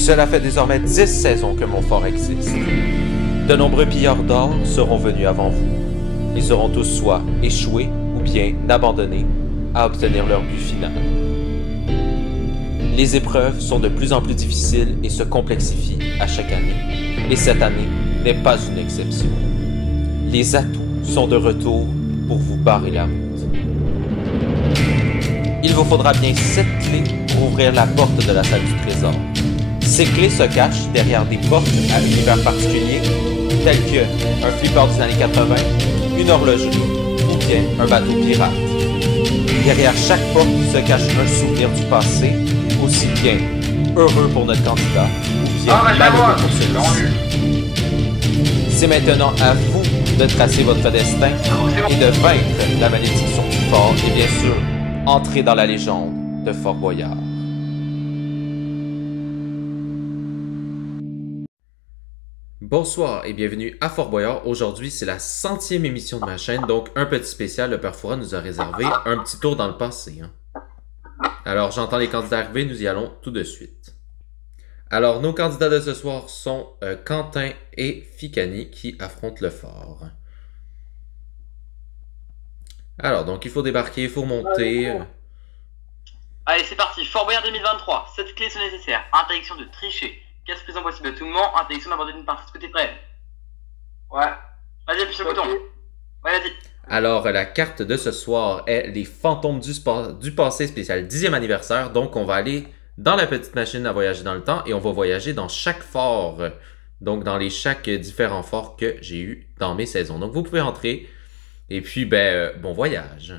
Cela fait désormais 10 saisons que mon fort existe. De nombreux pilleurs d'or seront venus avant vous. Ils auront tous soit échoué ou bien abandonné à obtenir leur but final. Les épreuves sont de plus en plus difficiles et se complexifient à chaque année. Et cette année n'est pas une exception. Les atouts sont de retour pour vous barrer la route. Il vous faudra bien 7 clés pour ouvrir la porte de la salle du trésor. Ces clés se cachent derrière des portes à univers particuliers, tels que un flipper des années 80, une horlogerie ou bien un bateau pirate. Derrière chaque porte se cache un souvenir du passé, aussi bien heureux pour notre candidat ou bien malheureux pour celui-ci. C'est maintenant à vous de tracer votre destin et de vaincre la malédiction du fort et bien sûr, entrer dans la légende de Fort Boyard. Bonsoir et bienvenue à Fort Boyard. Aujourd'hui, c'est la 100e émission de ma chaîne, donc un petit spécial. Le Père Fouras nous a réservé un petit tour dans le passé. Alors, j'entends les candidats arriver, nous y allons tout de suite. Alors, nos candidats de ce soir sont Quentin et Ficani qui affrontent le fort. Alors, donc il faut débarquer, il faut monter. Allez, c'est parti. Fort Boyard 2023. 7 clés sont nécessaires. Interdiction de tricher. Casse présent possible à tout moment. Interdiction d'abandonner une partie. Est-ce que t'es prêt? Ouais. Vas-y, appuie sur le bouton. Ouais, vas-y. Alors, la carte de ce soir est les fantômes du passé spécial 10e anniversaire. Donc, on va aller dans la petite machine à voyager dans le temps et on va voyager dans chaque fort. Donc, dans chaque différents forts que j'ai eu dans mes saisons. Donc, vous pouvez entrer. Et puis, bon voyage.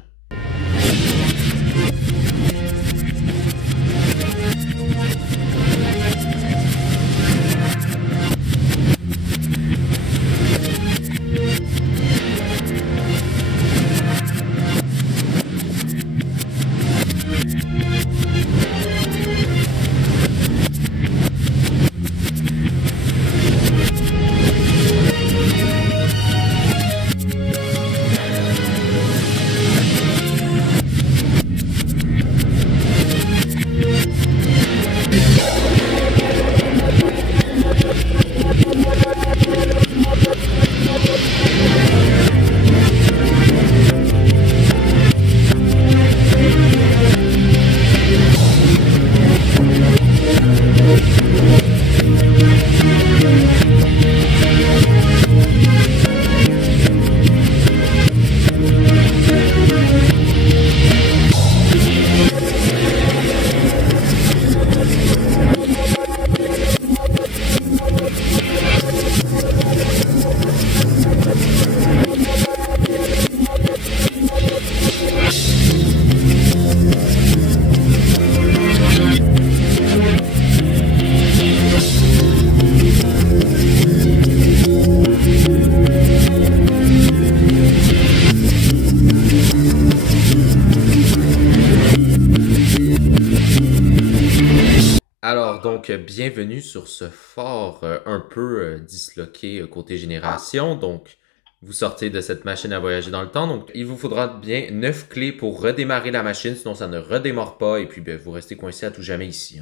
Donc, bienvenue sur ce fort un peu disloqué côté génération. Donc, vous sortez de cette machine à voyager dans le temps. Donc, il vous faudra bien 9 clés pour redémarrer la machine, sinon ça ne redémarre pas. Et puis, vous restez coincé à tout jamais ici.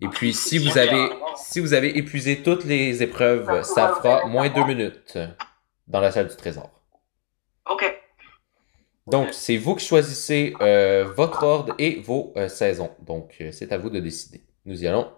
Et puis, si vous avez épuisé toutes les épreuves, ça fera moins 2 minutes dans la salle du trésor. Ok. Donc, c'est vous qui choisissez votre ordre et vos saisons. Donc, c'est à vous de décider. Nous y allons.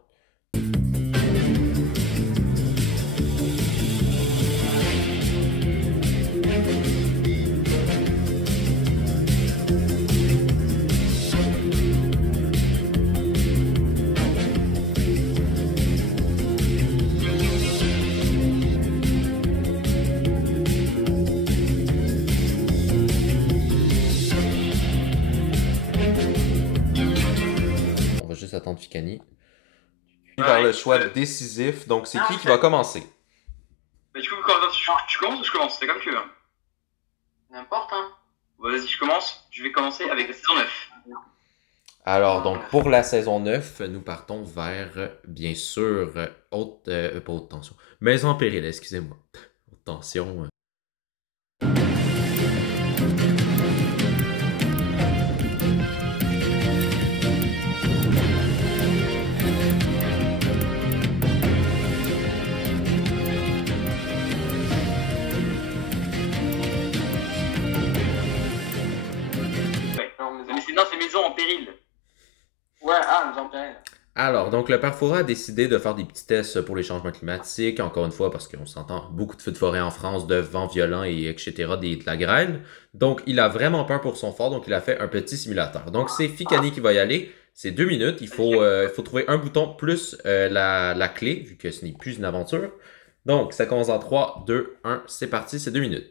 On va juste attendre Ficani. Vers le choix décisif. Donc, c'est qui va commencer? Mais du coup, tu commences ou je commence? C'est comme tu veux. N'importe, hein. Vas-y, je commence. Je vais commencer avec la saison 9. Alors, donc, pour la saison 9, nous partons vers, bien sûr, pas haute tension. Maison en péril, excusez-moi. Haute tension. péril. Ouais, nous en péril. Alors, donc le père Fouras a décidé de faire des petits tests pour les changements climatiques, encore une fois, parce qu'on s'entend beaucoup de feux de forêt en France, de vents violents et etc., de la grêle. Donc, il a vraiment peur pour son fort, donc il a fait un petit simulateur. Donc, c'est Ficani qui va y aller. C'est 2 minutes. Il faut trouver un bouton plus la clé, vu que ce n'est plus une aventure. Donc, ça commence en 3, 2, 1, c'est parti, c'est 2 minutes.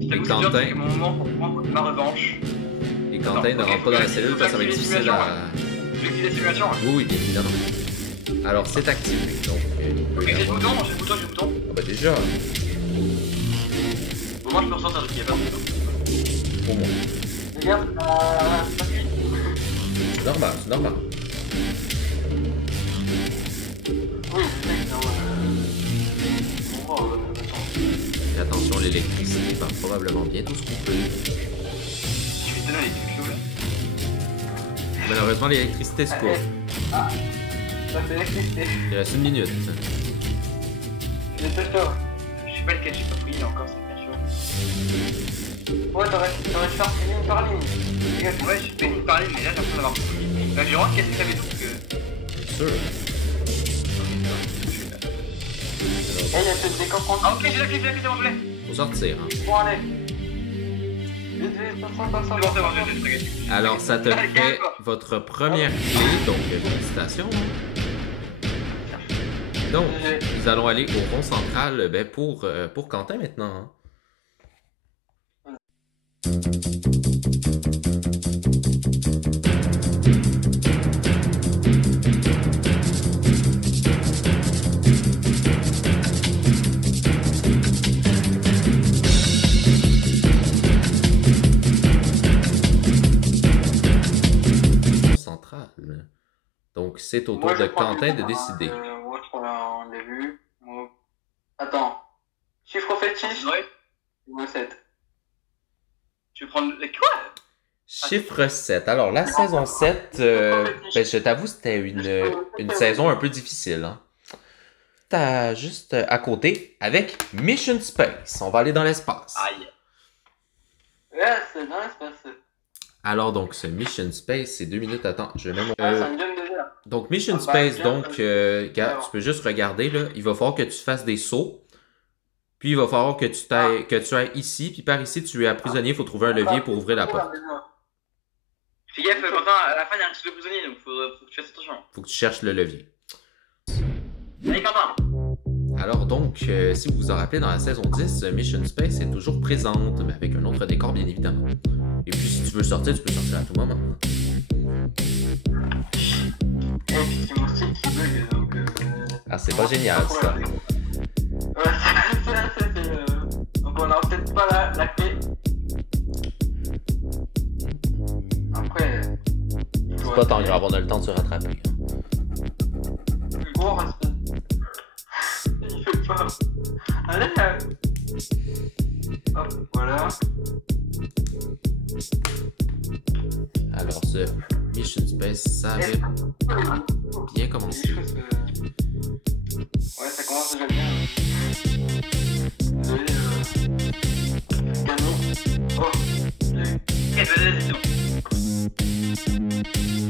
Et Quentin, mon moment pour prendre ma revanche. Et Quentin ne rentre pas dans la cellule parce que ça va être difficile à... Tu veux utiliser la simulation? Oui, bien évidemment. Alors, c'est activé, donc... J'ai le bouton, j'ai le bouton. Ah bah déjà. Au moins, je peux ressortir de qui est pas. Au moins. Regarde, ça suit. C'est normal, c'est normal. Oui, je sais que Et attention, l'électricité va probablement bientôt se couper. Je suis étonné avec quelque chose là. Malheureusement, l'électricité se coupe. ça fait l'électricité. Il reste 1 minute. Je toi. Je sais pas lequel j'ai pas pris, il y a encore cette version. Ouais, t'aurais dû faire ligne par ligne. Ouais, j'ai fait une par ligne, mais là j'ai l'impression d'avoir compris. Là j'ai vraiment cassé ça avec tout que. Bien sûr. Eh, il y a peut-être des coffres en Ah, ok, j'ai la clé, c'est bon, je l'ai. Faut sortir, hein. Bon, allez. Vite, passe. C'est bon, j'ai le truc. Alors, ça te fait votre première clé, donc félicitations. Donc, nous allons aller au rond central pour Quentin maintenant. Hein. Donc, c'est au tour de Quentin de décider. Moi, je prends un début. Attends. Chiffre fétiche? Ouais. Ou 7. Tu veux prendre les quoi? Chiffre 7. Alors, la saison 7, je t'avoue, c'était une saison un peu difficile. Hein. T'as juste à côté avec Mission Space. On va aller dans l'espace. Aïe. Ouais, c'est dans l'espace. Alors, donc, ce Mission Space, c'est 2 minutes. Attends, je vais même... ça me donne déjà. Donc, Mission Space, donc, regarde, tu peux juste regarder, là. Il va falloir que tu fasses des sauts. Puis, il va falloir que tu ailles ici. Puis, par ici, tu es prisonnier. Il faut trouver un levier pour ouvrir la porte. Fais gaffe, Quentin, à la fin, il y a un truc de prisonnier, donc faut que tu fasses attention. Faut que tu cherches le levier. Allez, Quentin. Alors, donc, si vous vous en rappelez, dans la saison 10, Mission Space est toujours présente, mais avec un autre décor, bien évidemment. Et puis, si tu veux sortir, tu peux sortir à tout moment. C'est mon site qui bug, donc... Ah, c'est pas génial, ça. Ouais, c'est... Donc, on a peut-être pas la clé. Après... C'est pas tant grave, on a le temps de se rattraper. Plus gros respect. Il fait pas... Allez, hop, voilà. Alors, ce Mission Space, ça avait bien commencé. Ouais, ça commence déjà bien. Désolé, canon. Oh,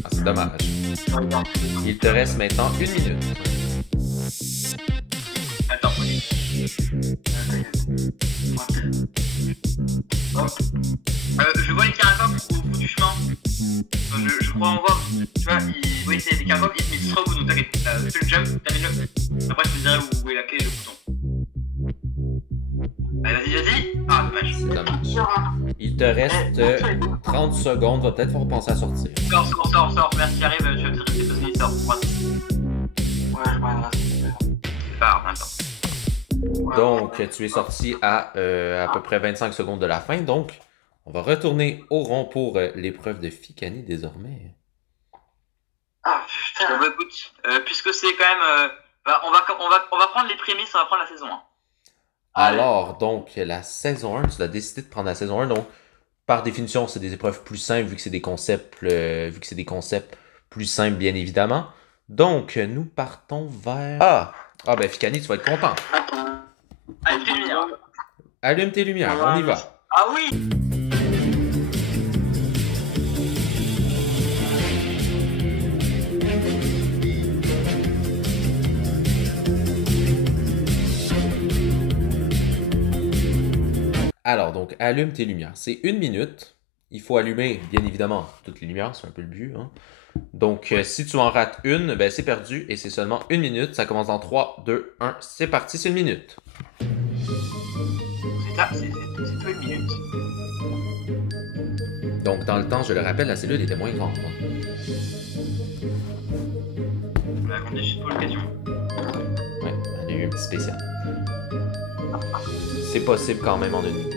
Ah, c'est dommage. Il te reste maintenant 1 minute. Attends, je vois les caracoles au bout du chemin. Je crois en voir. Tu vois, c'est des caracoles, mais tu seras au bout, donc t'inquiète. Fais le jump, termine-le. Après, je te dirai où est la clé et le bouton. Allez, vas-y. Ah, dommage. C'est dommage. Il te reste 30 secondes. Va peut-être falloir penser à sortir. Sors. Merci, arrive. Tu vas te rester parce qu'il sort. ouais, je m'en reste. C'est pas grave, maintenant. Donc, tu es sorti à peu près 25 secondes de la fin. Donc, on va retourner au rond pour l'épreuve de Ficani désormais. Ah, putain. Bon, écoute, puisque c'est quand même... on va prendre les prémices, on va prendre la saison 1. Alors, donc, la saison 1, tu as décidé de prendre la saison 1. Donc, par définition, c'est des épreuves plus simples vu que c'est des concepts, plus simples, bien évidemment. Donc, nous partons vers... Ah, ben, Ficani, tu vas être content. Allume tes lumières. Allume tes lumières, on y va. Ah oui. Alors, donc, allume tes lumières. C'est 1 minute. Il faut allumer, bien évidemment, toutes les lumières. C'est un peu le but. Hein? Donc, si tu en rates une, ben, c'est perdu. Et c'est seulement 1 minute. Ça commence dans 3, 2, 1. C'est parti, c'est 1 minute. C'est toi 1 minute. Donc, dans le temps, je le rappelle, la cellule était moins grande. Hein? On l'a agrandi juste pour l'occasion. Ouais, elle a eu un petit spécial. C'est possible quand même en 1 minute.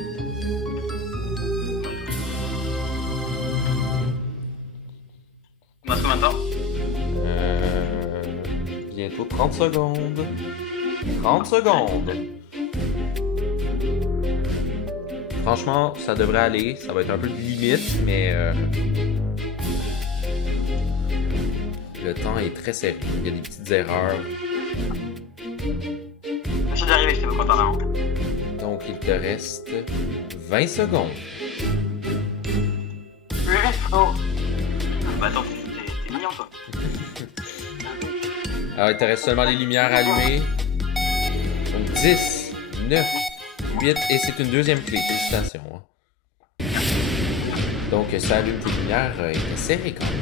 On a combien de temps? Bientôt 30 secondes. 30 secondes. Franchement, ça devrait aller. Ça va être un peu de limite, mais le temps est très serré. Il y a des petites erreurs. Merci d'arriver, j'étais pas content là. Donc, il te reste 20 secondes. Oui, oh. Bah attends, t'es mignon toi. Alors, il te reste seulement les lumières allumées. Donc, 10, 9, 8, et c'est une deuxième clé. Félicitations. Hein. Donc, ça allume tes lumières. Il est serré quand même.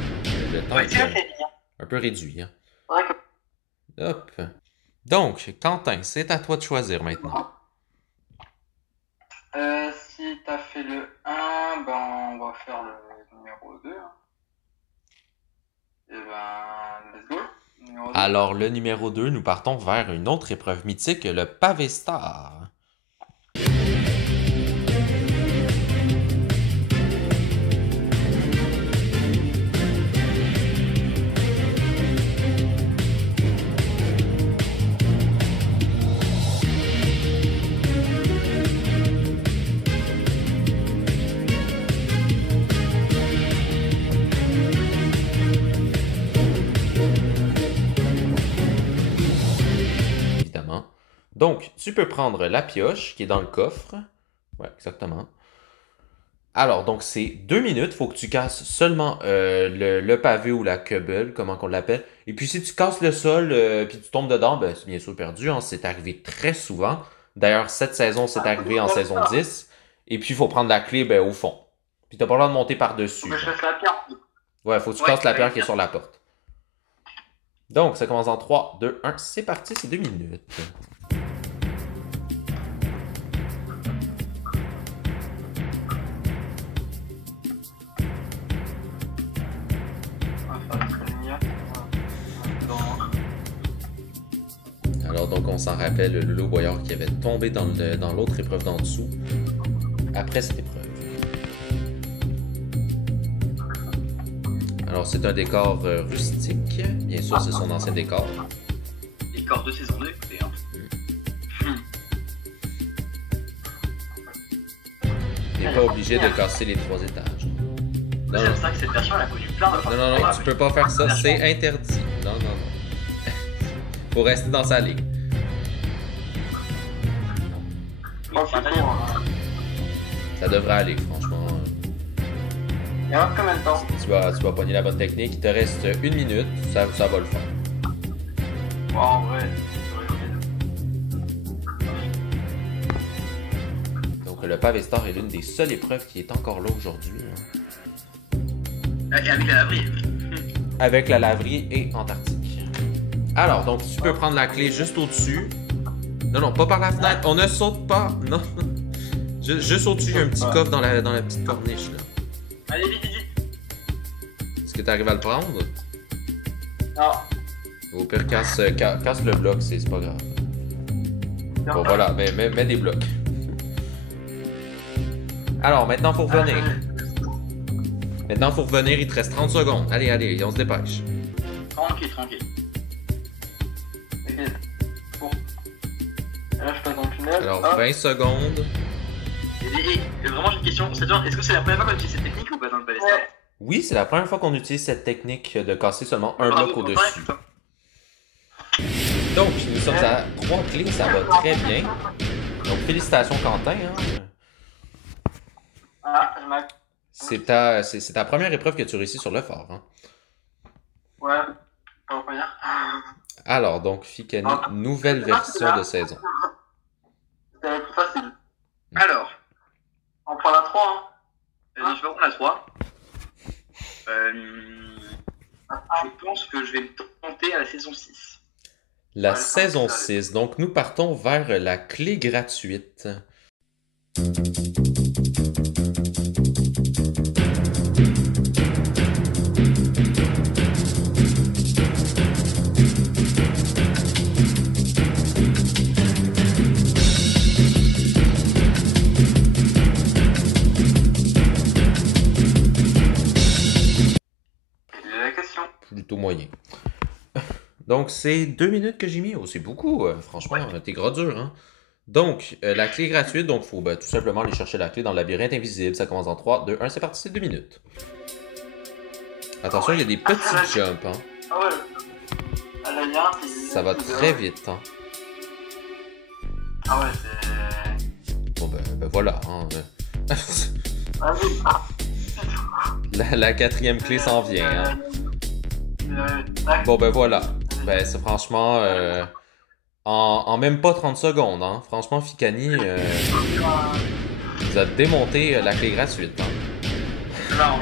Le temps est un peu réduit. Hein. Hop. Donc, Quentin, c'est à toi de choisir maintenant. Si t'as fait le 1, ben on va faire le numéro 2. Hein. Et ben, let's go. Numéro 2. Alors, le numéro 2, nous partons vers une autre épreuve mythique, le pavé star. Donc, tu peux prendre la pioche qui est dans le coffre. Ouais, exactement. Alors, donc, c'est 2 minutes. Il faut que tu casses seulement le pavé ou la cobble, comment qu'on l'appelle. Et puis, si tu casses le sol puis tu tombes dedans, ben, c'est bien sûr perdu. Hein. C'est arrivé très souvent. D'ailleurs, cette saison, c'est arrivé en saison 10. Et puis, il faut prendre la clé ben, au fond. Puis, tu n'as pas le droit de monter par-dessus. Je fasse la pierre. Ouais, il faut que tu casses la pierre qui est sur la porte. Donc, ça commence en 3, 2, 1. C'est parti, c'est 2 minutes. Alors donc on s'en rappelle, le Lolo Boyard qui avait tombé dans l'autre épreuve d'en dessous, après cette épreuve. Alors c'est un décor rustique, bien sûr c'est son ancien décor. Décor de saison 2, écoutez. Hein. T'es pas obligé de casser les 3 étages. Non, J'aime ça que cette version elle a connu plein de... non, tu peux pas faire ça, c'est interdit. Non. Faut rester dans sa ligne. Ça devrait aller, franchement. Il y a combien de temps? Tu vas pogner la bonne technique. Il te reste 1 minute, ça va le faire. En vrai. Donc le pavé star est l'une des seules épreuves qui est encore là aujourd'hui. Hein. Et avec la laverie. Avec la laverie et Antarctique. Alors, donc tu peux prendre la clé juste au-dessus. Non, pas par la fenêtre. On ne saute pas. Non. Juste au-dessus, il y a un petit coffre dans la petite corniche. Là. Allez, vite. Est-ce que tu arrives à le prendre? Non. Au pire, casse le bloc, c'est pas grave. Bon, voilà, mets des blocs. Alors, maintenant, faut revenir. Maintenant, faut revenir, il te reste 30 secondes. Allez, on se dépêche. Tranquille. Ok. Bon. Là, je passe dans le tunnel. Alors, Hop. 20 secondes. Et vraiment, j'ai une question. Est-ce que c'est la première fois qu'on utilise cette technique ou pas dans le palais? Ouais. Oui, c'est la première fois qu'on utilise cette technique de casser seulement un bloc au-dessus. Donc, nous sommes à 3 clés, ça va très bien. Donc, félicitations, Quentin. Hein. Ah, je m'ac... C'est ta première épreuve que tu réussis sur le fort. Hein. Ouais. On va dire. Alors, donc, Fikani, nouvelle version de saison. C'était la plus facile. Alors, je vais me tenter à la saison 6. La Ouais, saison ça, 6. Donc, nous partons vers la clé gratuite. Quelle est la question? Plutôt moyen. Donc, c'est 2 minutes que j'ai mis. Oh, c'est beaucoup, franchement. T'es gros dur, hein? Donc, la clé gratuite, donc il faut tout simplement aller chercher la clé dans le labyrinthe invisible. Ça commence en 3, 2, 1, c'est parti, c'est 2 minutes. Attention, il y a des petits jumps, hein. Ah ouais. Ah là, il y a un qui- Ça va qui très dehors. vite, hein. Ah ouais, c'est. Bon, ben voilà, hein. Ah oui. La quatrième clé s'en vient, hein. Tac. Bon, ben voilà. Ben, c'est franchement... en même pas 30 secondes, hein. Franchement, Fikani vous a démonté la clé gratuite, hein. Non.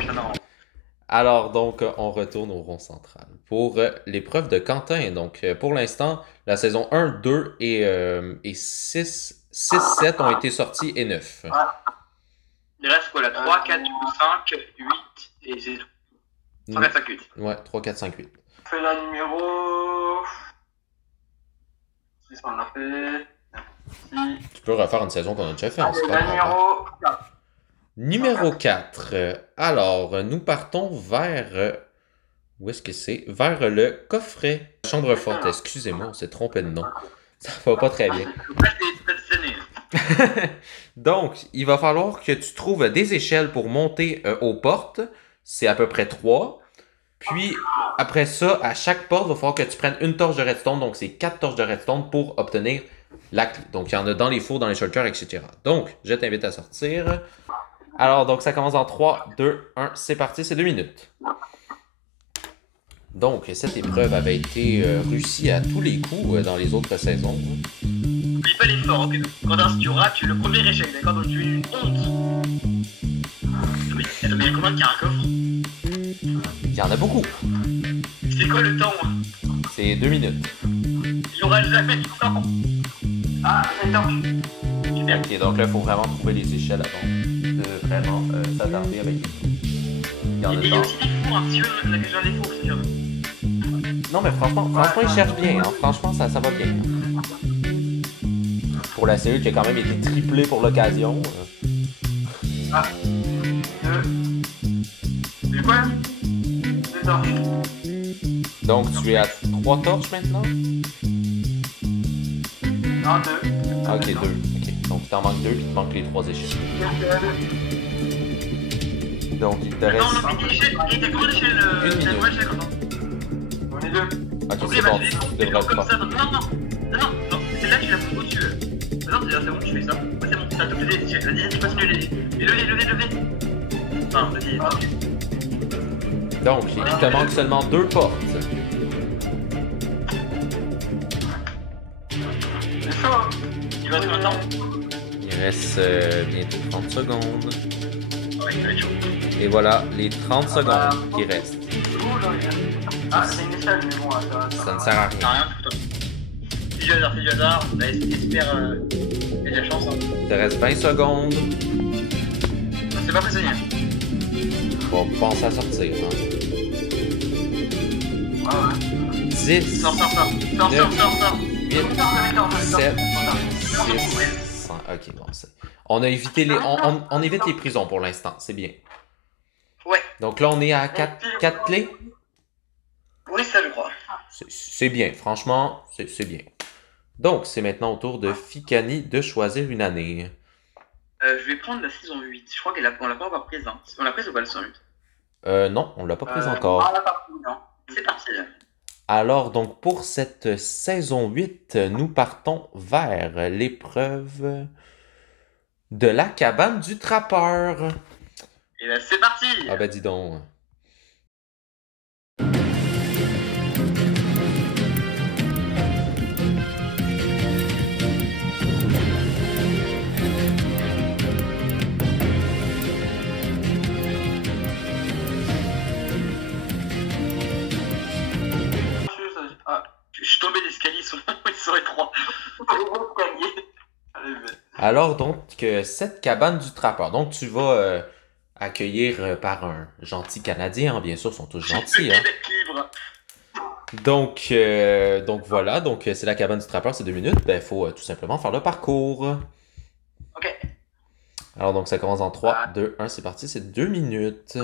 Alors, donc, on retourne au rond central. Pour l'épreuve de Quentin, donc, pour l'instant, la saison 1, 2 et 6, 7 ont été sortis et 9. Il reste quoi là? 3, 4, 5, 8 et c'est tout. 3, 4, 5, 8. Ouais, 3, 4, 5, 8. On fait la numéro. 6, on l'a fait. Si. Tu peux refaire une saison qu'on a déjà fait, hein, c'est Allez, pas la grave, hein. numéro 4. Numéro 4. Alors, nous partons vers... où est-ce que c'est? Vers le coffret. Chambre forte, excusez-moi, on s'est trompé de nom. Ça va pas très bien. Donc, il va falloir que tu trouves des échelles pour monter aux portes. C'est à peu près 3. Puis, après ça, à chaque porte, il va falloir que tu prennes une torche de redstone. Donc, c'est 4 torches de redstone pour obtenir la clé. Donc, il y en a dans les fours, dans les shulkers, etc. Donc, je t'invite à sortir. Alors, donc, ça commence en 3, 2, 1. C'est parti, c'est 2 minutes. Donc, cette épreuve avait été réussie à tous les coups dans les autres saisons. N'oublie pas l'effort, ok? Quentin, si tu rates, tu es le premier échec, d'accord? Donc tu es une honte. Mais il y a combien de caracos? Il y en a beaucoup. C'est quoi le temps? C'est 2 minutes. Il n'y aura jamais de temps. Ah, attends. Super. Ok, donc là, il faut vraiment trouver les échelles avant de vraiment s'attarder avec les trous. Il y en a Il y a dans... aussi des fours, hein. Si tu veux, on a déjà des fours, si tu veux. Non, mais franchement, ils cherchent bien. Hein. Franchement, ça va bien. Pour la série qui a quand même été triplée pour l'occasion. Ah, 2. C'est quoi là? 2 torches. Donc, tu es à 3 torches maintenant? Non, 2. Ah, ok, 2. Ok. Donc, il t'en manque 2 puis il te manque les 3 échelles. Donc, il te reste... Non, mais l'échelle, t'as combien d'échelles? Une T'as minute. combien d'échelles, Quentin? On est 2. Ok, Ok, c'est bah bon, tu les tu fonds, devrais comme pas. ça. Non, celle-là, tu la fonds au-dessus. Non, c'est bon, tu fais ça. Ouais, c'est bon, t'as toutes les échelles. Vas-y, continue, levez. Non, vas-y, Donc, il te manque seulement 2 portes. C'est chaud, hein. il va combien de temps? Il reste bientôt 30 secondes. Ouais, il va être chaud. Et voilà, les 30 secondes qui restent. Cool, hein, les gars. Ah, c'est une échelle, mais bon, Ça ne sert à T'as rien. rien, putain. C'est du hasard. Bah, espère. Il y a de la chance, hein. Il te reste 20 secondes. C'est pas prisonnier. Bon, pense à sortir. Hein. Ah ouais. 10, Sors. 8, 7, 6, 5. Ok, bon, c'est... On a évité les... On évite les prisons pour l'instant, c'est bien. Ouais. Donc là, on est à 4 clés. Oui, ça, je crois. C'est bien, franchement, c'est bien. Donc, c'est maintenant au tour de Fikani de choisir une année. Je vais prendre la saison 8. Je crois qu'on l'a pas encore prise. Hein. On l'a prise ou pas la saison 8? Non, on l'a pas prise encore. On l'a pas pris, non. C'est parti. Alors, donc, pour cette saison 8, nous partons vers l'épreuve de la cabane du trappeur. Et là, c'est parti. Ah ben, dis donc. Je suis tombé d'escalier, ils sont étroits. Alors, donc, cette cabane du trappeur. Donc, tu vas accueillir par un gentil Canadien, hein. Bien sûr, ils sont tous gentils. Hein. Donc voilà, donc c'est la cabane du trappeur, c'est 2 minutes. Ben, il faut tout simplement faire le parcours. Ok. Alors, donc, ça commence en 3, 2, 1, c'est parti, c'est 2 minutes.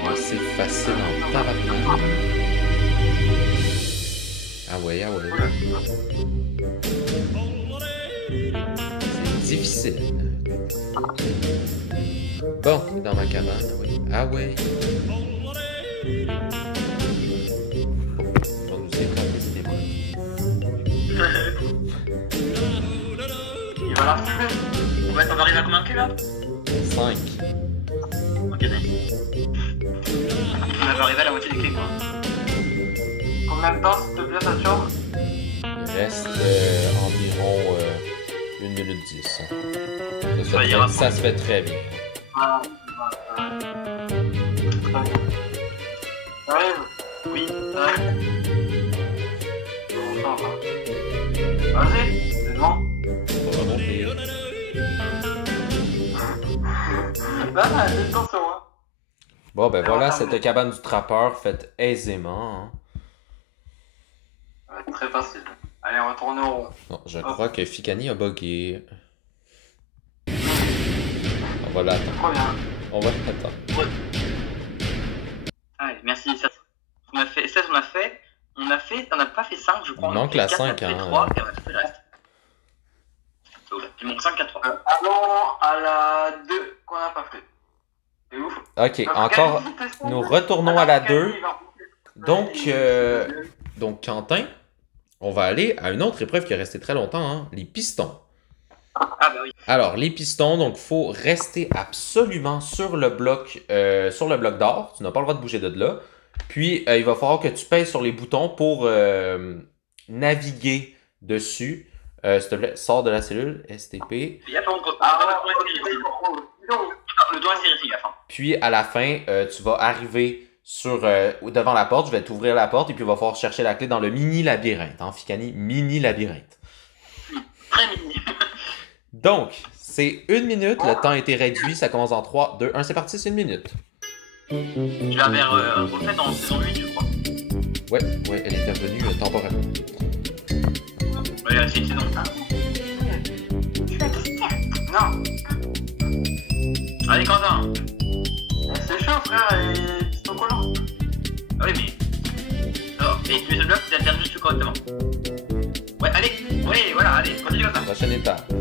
Ouais, c'est facile en tabarnak. Ah ouais, ah ouais. C'est difficile. Bon, dans ma cabane, oui. Ah ouais. On va nous éclater ces démons. Il va la refumer. On va arriver à combien de clés là? 5. Ok, nice. On va arriver à la moitié des clés quoi. Combien de temps, s'il te plaît, ça dure? Il reste environ 1 minute 10. Ça se fait très bien. J'arrive. Oui. Vas-y, c'est devant. Ça va monter. Là, j'ai le temps sur moi. Bon, ben voilà, cette cabane du trappeur faite aisément. Hein. Très facile. Allez, on retourne au rond. Non, je crois que Fikani a bugué. On va l'attendre. Trop bien. On va l'attendre. Allez, merci. On a fait 16, on n'a pas fait 5, je crois. Il manque la 5, hein. 3, et on a fait le reste. Il manque 5, 4, 3. Allons à la 2 qu'on n'a pas fait. C'est ouf. Ok, encore, nous retournons à la 2. Donc, Quentin, on va aller à une autre épreuve qui est restée très longtemps, hein, les pistons. Ah bah oui. Alors, les pistons, donc, il faut rester absolument sur le bloc d'or. Tu n'as pas le droit de bouger de là. Puis, il va falloir que tu pèses sur les boutons pour naviguer dessus. S'il te plaît, sors de la cellule, STP. Il y a pas encore. Le doigt est à la fin. Puis, à la fin, tu vas arriver devant la porte. Je vais t'ouvrir la porte et puis il va falloir chercher la clé dans le mini-labyrinthe. Hein, Fikani, mini-labyrinthe. Très mini. Donc, c'est 1 minute. Le temps a été réduit. Ça commence en 3, 2, 1. C'est parti, c'est 1 minute. Je l'avais refait en saison 8, je crois. Ouais, elle est revenue temporairement. Ouais, c'est une saison. Non. Allez, Quentin. C'est chaud, frère, et piston collant. Ah oui, mais. Alors, et tu mets ce bloc, tu alternes juste correctement. Ouais, allez. Oui, voilà, allez, continue comme ça. Prochaine étape.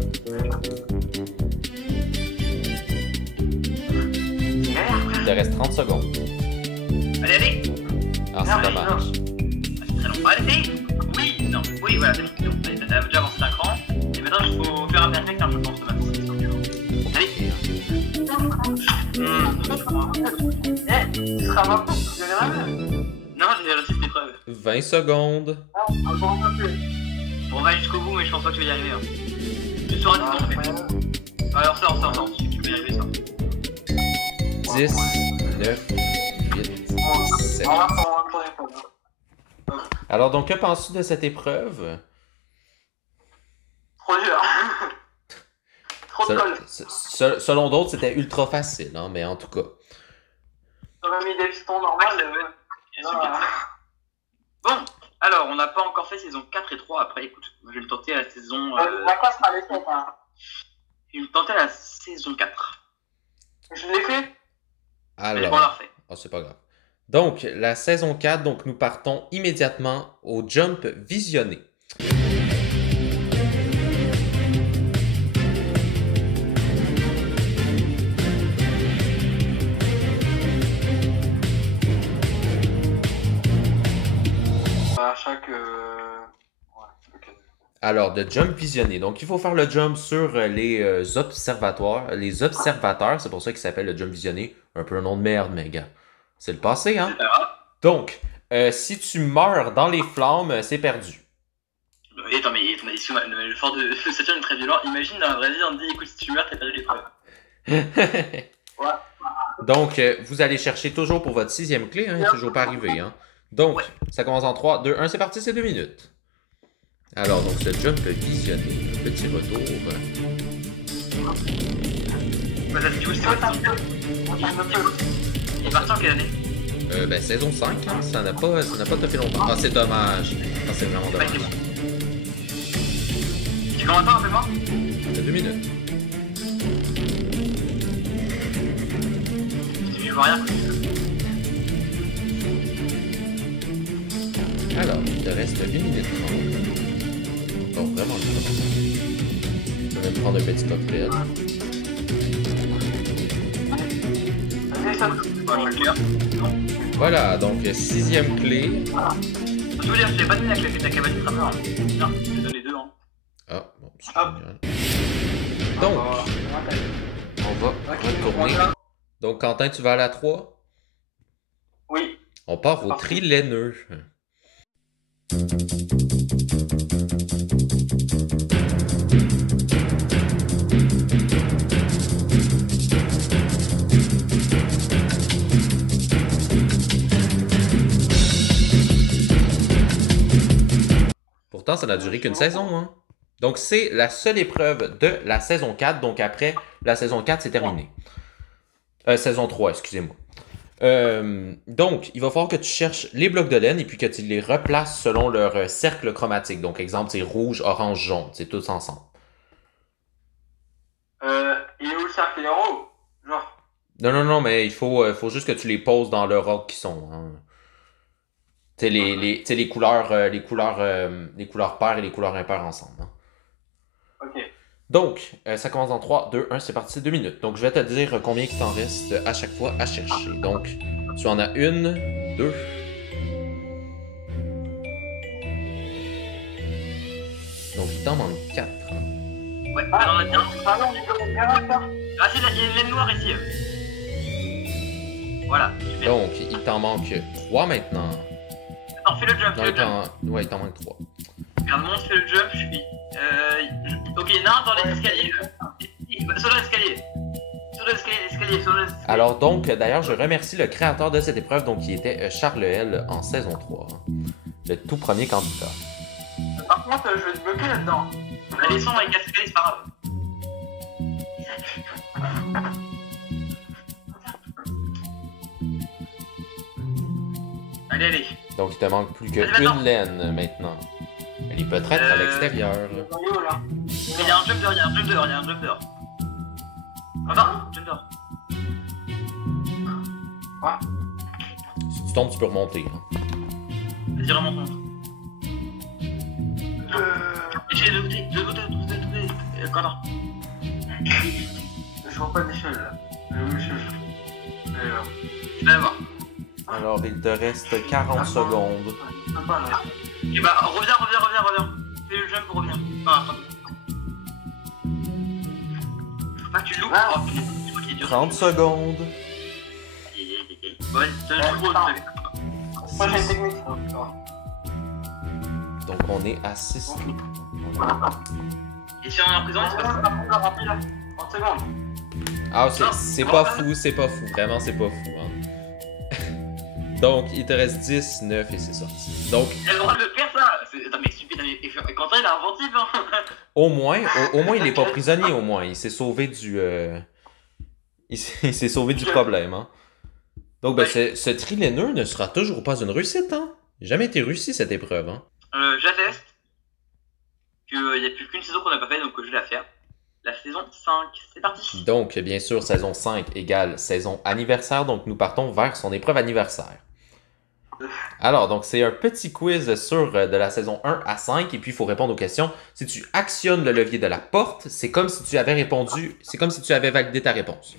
Il te reste 30 secondes. Allez. Ah, c'est dommage. Ah, c'est très long. Allez, oui, non, oui, voilà, c'est bon. Allez, t'as déjà avancé 5 ans. Et maintenant, il faut faire un perfect, hein, je pense, de ma façon. Allez. Tu seras maintenant, tu verras la même. Non, j'ai réussi cette épreuve. 20 secondes. On va jusqu'au bout, mais je pense pas que tu vas y arriver. Hein. Tu sauras du temps, mais. Alors, sors. Tu vas y arriver, sors. 10, 9, 8, 7. Alors, donc, que penses-tu de cette épreuve? Trop dur. Trop de colle. Selon d'autres, c'était ultra facile, hein, mais en tout cas. J'aurais mis des pistons normales. Bon, alors, on n'a pas encore fait saison 4 et 3. Après, écoute, je vais me tenter à la saison. La quoi sera les 7, hein. Je vais me tenter à la saison 4. Je l'ai fait. Alors, oh, c'est pas grave. Donc, la saison 4, donc nous partons immédiatement au jump visionné. À chaque... Alors, de jump visionné. Donc, il faut faire le jump sur les observateurs. Les observateurs, c'est pour ça qu'il s'appelle le jump visionné. Un peu un nom de merde, mais gars, c'est le passé, hein? Donc, si tu meurs dans les flammes, c'est perdu. Attends, mais excuse-moi, le fort de Saturn est très violent. Imagine dans la vraie vie, on te dit, écoute, si tu meurs, t'as perdu l'épreuve. Ouais. Donc, vous allez chercher toujours pour votre 6e clé, hein, il n'est toujours pas arrivé. Hein. Donc, ça commence en 3, 2, 1, c'est parti, c'est 2 minutes. Alors, donc, ce jump visionné, un petit retour. Il est parti en quelle année? Ben, saison 5, hein, ça n'a pas fait longtemps. Ah, c'est dommage. Ah, c'est vraiment dommage. Tu commences un peu moi? C'est 2 minutes. Je vois rien. Alors, il te reste 1 minute 30. Oh, vraiment le Je vais même prendre un petit cocktail. Voilà, donc 6e clé. Je veux dire, je t'ai pas donné la clé de la cabane du trappeur. Non, je t'ai donné 2 ans. Ah, bon, c'est génial. Donc, on va retourner. Donc, Quentin, tu vas aller à 3? Oui. On part au tri laineux. Pourtant, ça n'a duré qu'une saison. Hein? Donc, c'est la seule épreuve de la saison 4. Donc, après la saison 4, c'est terminé. Saison 3, excusez-moi. Donc, il va falloir que tu cherches les blocs de laine et puis que tu les replaces selon leur cercle chromatique. Donc, exemple, c'est rouge, orange, jaune. C'est tous ensemble. Il est où le cercle héros? Genre. Non, mais il faut juste que tu les poses dans leur ordre qu'ils sont. Hein. Tu sais, les couleurs paires et les couleurs impaires ensemble. Hein. Ok. Donc, ça commence en 3, 2, 1, c'est parti, c'est 2 minutes. Donc, je vais te dire combien il t'en reste à chaque fois à chercher. Donc, tu en as 1, 2. Donc, il t'en manque 4. Ouais, alors on a bien. Ah non, ah, c'est il y a une laine noire ici. Voilà, super. Donc, il t'en manque 3 maintenant. Attends, fais le jump, Non, ouais, il t'en manque 3. Regarde, moi, je fais le jump, je suis. Ok, il y en a un dans les escaliers. Sur l'escalier. Sur l'escalier. Alors, donc, d'ailleurs, je remercie le créateur de cette épreuve, donc qui était Charles L en saison 3. Le tout premier candidat. Par contre, je vais te bloquer là-dedans. Les sons avec l'escalier, c'est pas grave. Allez. Donc, il te manque plus qu'une laine maintenant. Elle est peut-être à l'extérieur. Il y a un jump dehors, Enfin, jump dehors. Quoi? Si tu tombes, tu peux remonter. Hein. Vas-y, remonte. Échelle de côté. Quentin. Je vois pas d'échelle là. Tu vas voir. Alors, il te reste 40 secondes. Et bah, reviens. Fais le jump pour revenir. Ah, attends. Faut pas que tu loupes. Oh, putain, c'est moi qui est dur. 30 secondes. Ouais, c'est le trop. Moi j'ai une technique. Donc, on est à 6. Et si on est en prison, il se passe quoi? Rapide, 30 secondes. Ah, c'est pas fou. Vraiment, c'est pas fou. Hein. Donc, il te reste 10, 9 et c'est sorti. Donc, il a le droit de le faire, ça. Attends, mais stupide, Quentin, il est inventif, hein. au moins, il est pas prisonnier, au moins. Il s'est sauvé du... Il s'est sauvé du problème, hein. Donc, ben, ce tri laineux ne sera toujours pas une réussite, hein. Jamais été réussi, cette épreuve, hein. J'atteste qu'il n'y a plus qu'une saison qu'on n'a pas fait, donc je vais la faire. La saison 5, c'est parti. Donc, bien sûr, saison 5 égale saison anniversaire, donc nous partons vers son épreuve anniversaire. Alors, donc, c'est un petit quiz sur de la saison 1 à 5, et puis il faut répondre aux questions. Si tu actionnes le levier de la porte, c'est comme si tu avais répondu, c'est comme si tu avais validé ta réponse.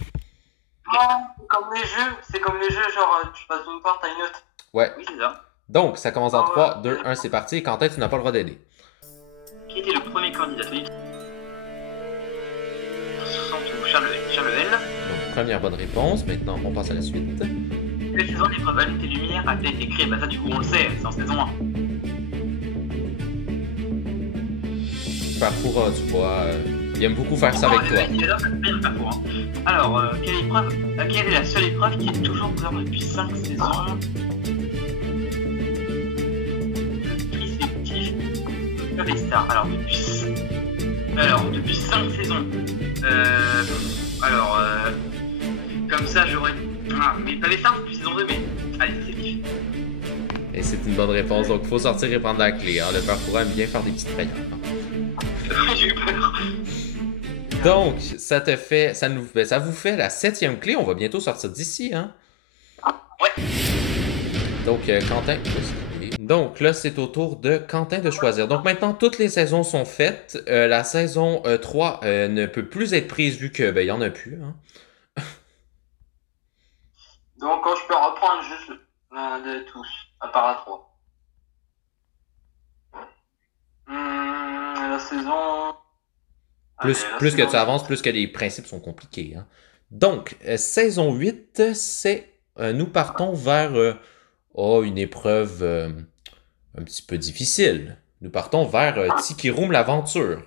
Non, c'est comme les jeux, genre tu passes d'une porte à une autre. Ouais. Oui, c'est ça. Donc, ça commence en 3, 2, 1, c'est parti, et Quentin, tu n'as pas le droit d'aider. Qui était le premier candidat? Charles L. Donc, première bonne réponse, maintenant on passe à la suite. Quelle saison l'épreuve à l'unité lumière a été créée? Bah ça du coup on le sait, c'est en saison 1. Parcours du bois, Il aime beaucoup faire ça avec toi. Alors, quelle est la seule épreuve qui est toujours présente depuis 5 saisons? Triceptif Pavestar. Alors, depuis 5 saisons. Comme ça, j'aurais. Ah, mais Pavestar, c'est depuis saison 2, mais. Allez, Triceptif. Et c'est une bonne réponse, donc il faut sortir et prendre la clé. Hein. Le père pourra aime bien faire des petites frayeurs. J'ai eu peur. Donc, ça vous fait la 7e clé. On va bientôt sortir d'ici, hein? Ouais. Donc, Quentin. Donc, là, c'est au tour de Quentin de choisir. Donc, maintenant, toutes les saisons sont faites. La saison 3 ne peut plus être prise vu que, il y en a plus, hein? Donc, je peux reprendre juste de tous, à part la 3. La saison... Plus que tu avances, plus que les principes sont compliqués, hein? Donc, saison 8, c'est... nous partons vers une épreuve un petit peu difficile. Nous partons vers Tiki Room l'aventure.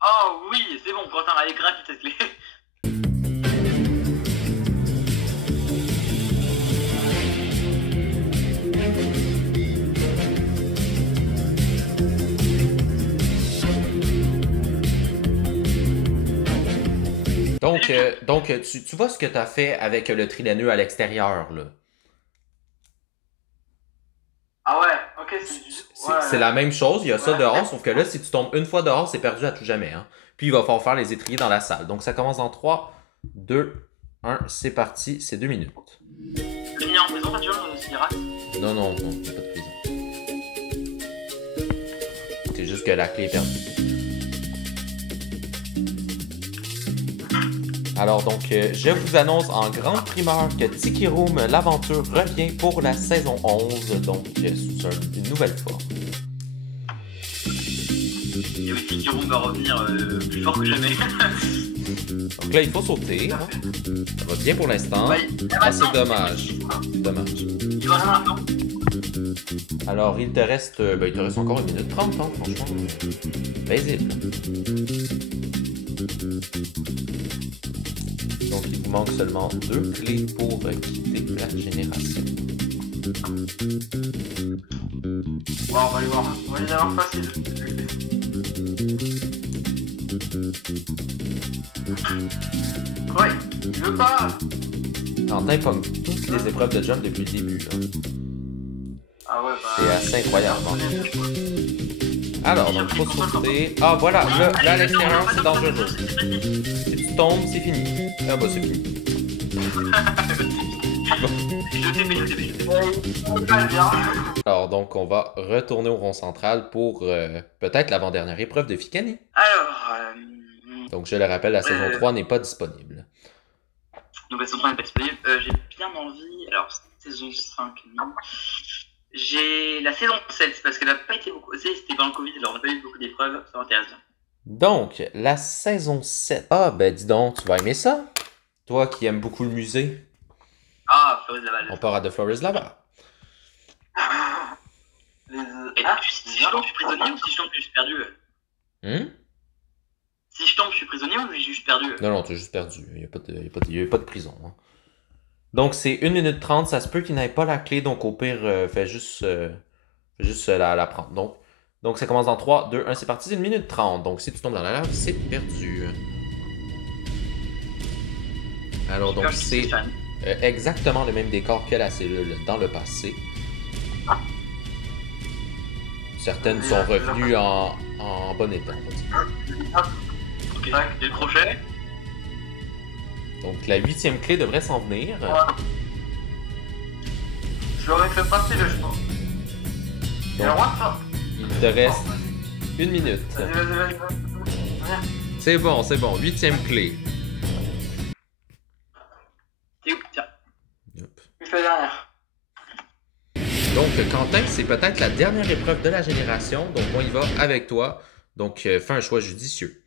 Oh oui, c'est bon, Quentin, elle est gratuite cette clé. Donc tu vois ce que tu as fait avec le trilèneux à l'extérieur, là. Ah ouais, ok, c'est la même chose, il y a ça dehors, sauf que là, si tu tombes une fois dehors, c'est perdu à tout jamais, hein. Puis il va falloir faire les étriers dans la salle. Donc ça commence dans 3, 2, 1, c'est parti, c'est 2 minutes. Finir en prison, tu vois, Non, il n'y a pas de prison. C'est juste que la clé est perdue. Alors donc, je vous annonce en grande primeur que Tiki Room l'aventure revient pour la saison 11, donc sous une nouvelle forme. Et oui, Tiki Room va revenir plus fort que jamais. Donc là, il faut sauter. Hein. Ça va bien pour l'instant. C'est dommage. Il doit rien maintenant. Alors, il te reste encore 1 minute 30, hein, franchement. Paisible. Donc, il vous manque seulement 2 clés pour quitter la génération. Bon, on va les voir. On va les avoir faciles. Ouais, je veux pas. Quentin pogne toutes les épreuves de jump depuis le début. Là. Ah ouais, c'est assez incroyable. Hein. Alors, donc, faut sauter. Ah, voilà, là à l'extérieur, c'est dangereux. Si tu tombes, c'est fini. Ah, bah, c'est fini. Alors, donc, on va retourner au rond central pour peut-être l'avant-dernière épreuve de Ficani. Alors. Donc, je le rappelle, la saison 3 n'est pas disponible. Donc, la saison 3 n'est pas disponible. J'ai bien envie. Alors, saison 5, non. J'ai la saison 7 parce qu'elle n'a pas été beaucoup. C'était pendant le Covid, alors on n'a pas eu beaucoup d'épreuves. Ça m'intéresse bien. Donc, la saison 7. Ah, ben, dis donc, tu vas aimer ça. Toi qui aimes beaucoup le musée. Ah, Flores Laval. On part à The Flores Laval. Et si je tombe, je suis prisonnier ou si je tombe, je suis perdu? Si je tombe, je suis prisonnier ou j'ai juste perdu? Non, tu as juste perdu. Il n'y a pas de prison. Hein. Donc, c'est 1 minute 30. Ça se peut qu'il n'ait pas la clé. Donc, au pire, fais juste la prendre. Donc, ça commence dans 3, 2, 1. C'est parti. C'est 1 minute 30. Donc, si tu tombes dans la lave, c'est perdu. Alors, donc, c'est exactement le même décor que la cellule dans le passé. Certaines sont revenues en bon état, on va dire. Ok, j'ai le crochet. Donc la 8e clé devrait s'en venir. Je l'aurais fait passer le chemin. Il te reste 1 minute. Vas-y. C'est bon. 8e clé. C'est où? Tiens. Je fais la dernière. Donc Quentin, c'est peut-être la dernière épreuve de la génération. Donc on y va avec toi. Donc fais un choix judicieux.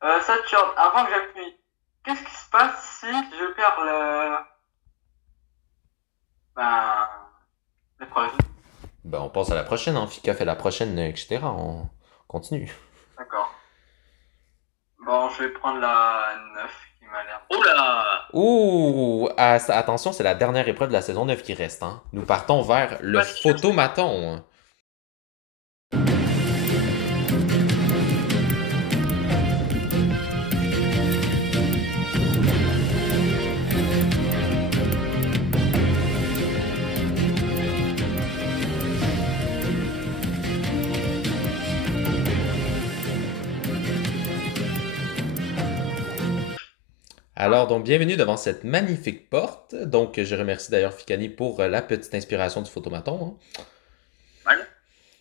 Saturne, avant que j'appuie, qu'est-ce qui se passe si je perds l'épreuve? Ben, on passe à la prochaine. Hein. Fika fait la prochaine, etc. On continue. D'accord. Bon, je vais prendre la 9 qui m'a l'air. Oh là! Ouh! Attention, c'est la dernière épreuve de la saison 9 qui reste. Hein. Nous partons vers le photomaton. Alors, donc, bienvenue devant cette magnifique porte. Donc, je remercie d'ailleurs Fikani pour la petite inspiration du photomaton. Hein. Ouais.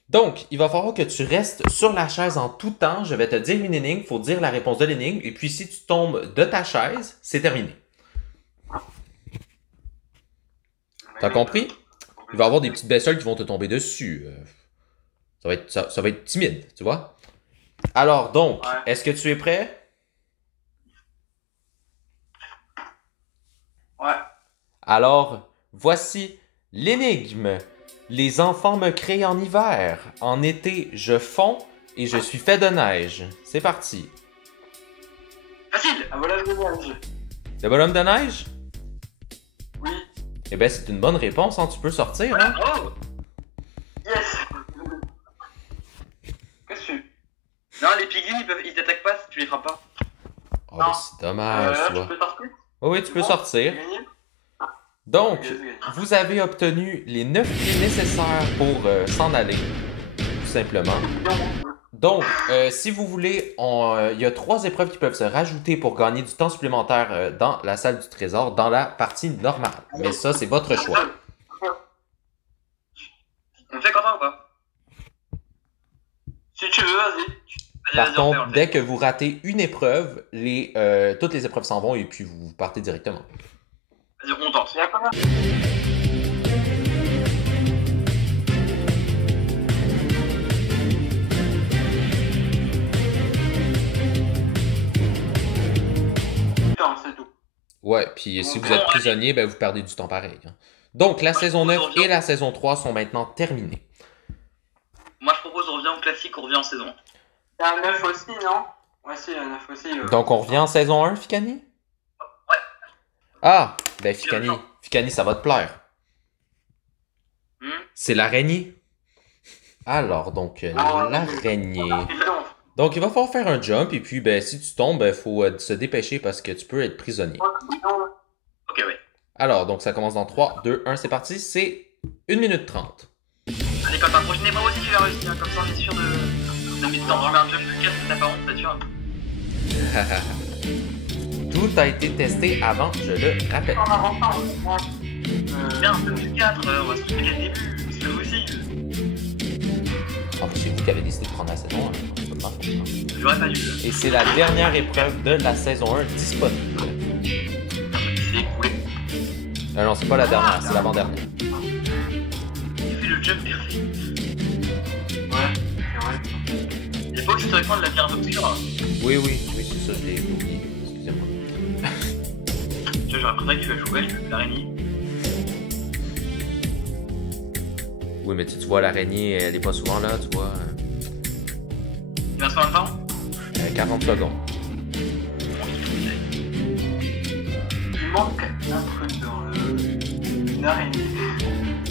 Donc, il va falloir que tu restes sur la chaise en tout temps. Je vais te dire une énigme, il faut dire la réponse de l'énigme. Et puis, si tu tombes de ta chaise, c'est terminé. T'as compris? Il va y avoir des petites bestioles qui vont te tomber dessus. Ça va être timide, tu vois? Alors, donc, Ouais. est-ce que tu es prêt? Ouais. Alors, voici l'énigme. Les enfants me créent en hiver. En été, je fonds et je suis fait de neige. C'est parti. Facile! Ah voilà le neige. Le bonhomme de neige? Oui. Eh bien, c'est une bonne réponse, hein. Tu peux sortir, hein? Oh! Yes. Qu'est-ce que tu... Non, les piglins, ils t'attaquent pas si tu les frappes pas. Oh, ben, c'est dommage, tu vois. tu peux sortir? Oh, oui, tu peux Bon, sortir. j'ai gagné. Donc, Ok, j'ai gagné. vous avez obtenu les 9 clés nécessaires pour s'en aller, tout simplement. Donc, si vous voulez, il y a 3 épreuves qui peuvent se rajouter pour gagner du temps supplémentaire dans la salle du trésor, dans la partie normale. Mais ça, c'est votre choix. On fait Quentin ou pas? Si tu veux, vas-y. Par on contre, le fait. dès que vous ratez une épreuve, toutes les épreuves s'en vont et puis vous partez directement. Vas-y, on tente. Il y a combien? Putain, c'est tout. Ouais, puis si vous êtes prisonnier, ben, vous perdez du temps pareil. Hein. Donc, la saison 9 et la saison 3 sont maintenant terminées. Moi, je propose, on revient au classique, on revient en saison. Il y a un 9 aussi, non? Ouais, si, il y a un 9 aussi. Donc, on revient en saison 1, Fikani? Ouais. Ah, ben Fikani, ça va te plaire. Hmm? C'est l'araignée. Alors, donc, l'araignée. Donc, il va falloir faire un jump, et puis, ben, si tu tombes, il faut se dépêcher parce que tu peux être prisonnier. Ok, ouais. Alors, donc, ça commence dans 3, 2, 1, c'est parti. C'est 1 minute 30. Allez, Quentin, prochaine épreuve aussi, tu vas réussir. Comme ça, on est sûr de mettre temps. Je mets un jump de 4, t'as pas honte, t'as sûr. Tout a été testé avant, je le rappelle. Bien, jump de 4, on va se trouver dès le début. C'est pas possible. En plus, c'est vous qui avez décidé de prendre la saison 1. C'est pas de ma faute, hein. J'aurais pas dû. Et c'est la dernière épreuve de la saison 1 disponible. C'est écoulé. Non, c'est pas la dernière, c'est l'avant-dernière. J'ai fait le jump parfait. Ouais, c'est vrai. Il faut que tu te répondes de la pierre obscure. Oui, c'est ça, je l'ai oublié. Excusez-moi. Tu vois, j'aurais préféré que tu la jouais, l'araignée. Oui, mais tu vois, l'araignée, elle est pas souvent là, tu vois. Il va se faire un temps 40 secondes. Il manque un truc dans le... une araignée.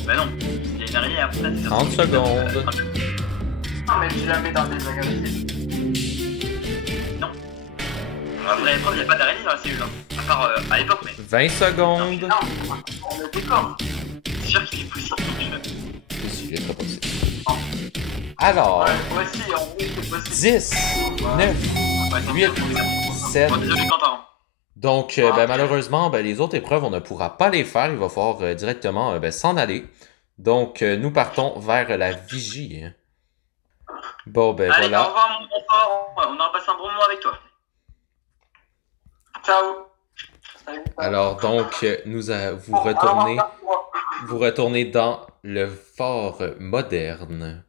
Bah non, il y a une araignée après ça, c'est 30 secondes. Non, mais tu la mets dans des agressifs. Non. Dans la vraie épreuve, il n'y a pas d'araignée dans la cellule. Hein. À part à l'époque, mais 20 secondes. Non, on le décore. c'est sûr qu'il est possible. Si, c'est pas possible. Alors, Ouais, voici, en gros, c'est possible. 10, 9, Ouais, c'est 8, bien, 7. Bon, désolé, Quentin. Donc, ben, malheureusement, ben, les autres épreuves, on ne pourra pas les faire. Il va falloir directement ben, s'en aller. Donc, nous partons vers la vigie. Bon, ben Allez, voilà. au revoir, mon confort. Ouais, on aura passé un bon moment avec toi. Ciao. Salut. Alors, donc, vous retournez dans le fort moderne.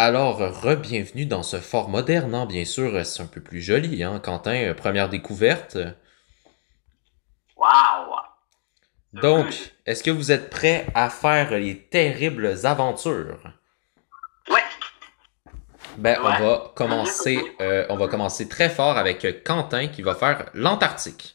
Alors, re-bienvenue dans ce fort moderne, hein? Bien sûr, c'est un peu plus joli, hein, Quentin? Première découverte. Waouh! Donc, est-ce que vous êtes prêts à faire les terribles aventures? Ouais! Ben, Ouais. on va commencer très fort avec Quentin qui va faire l'Antarctique.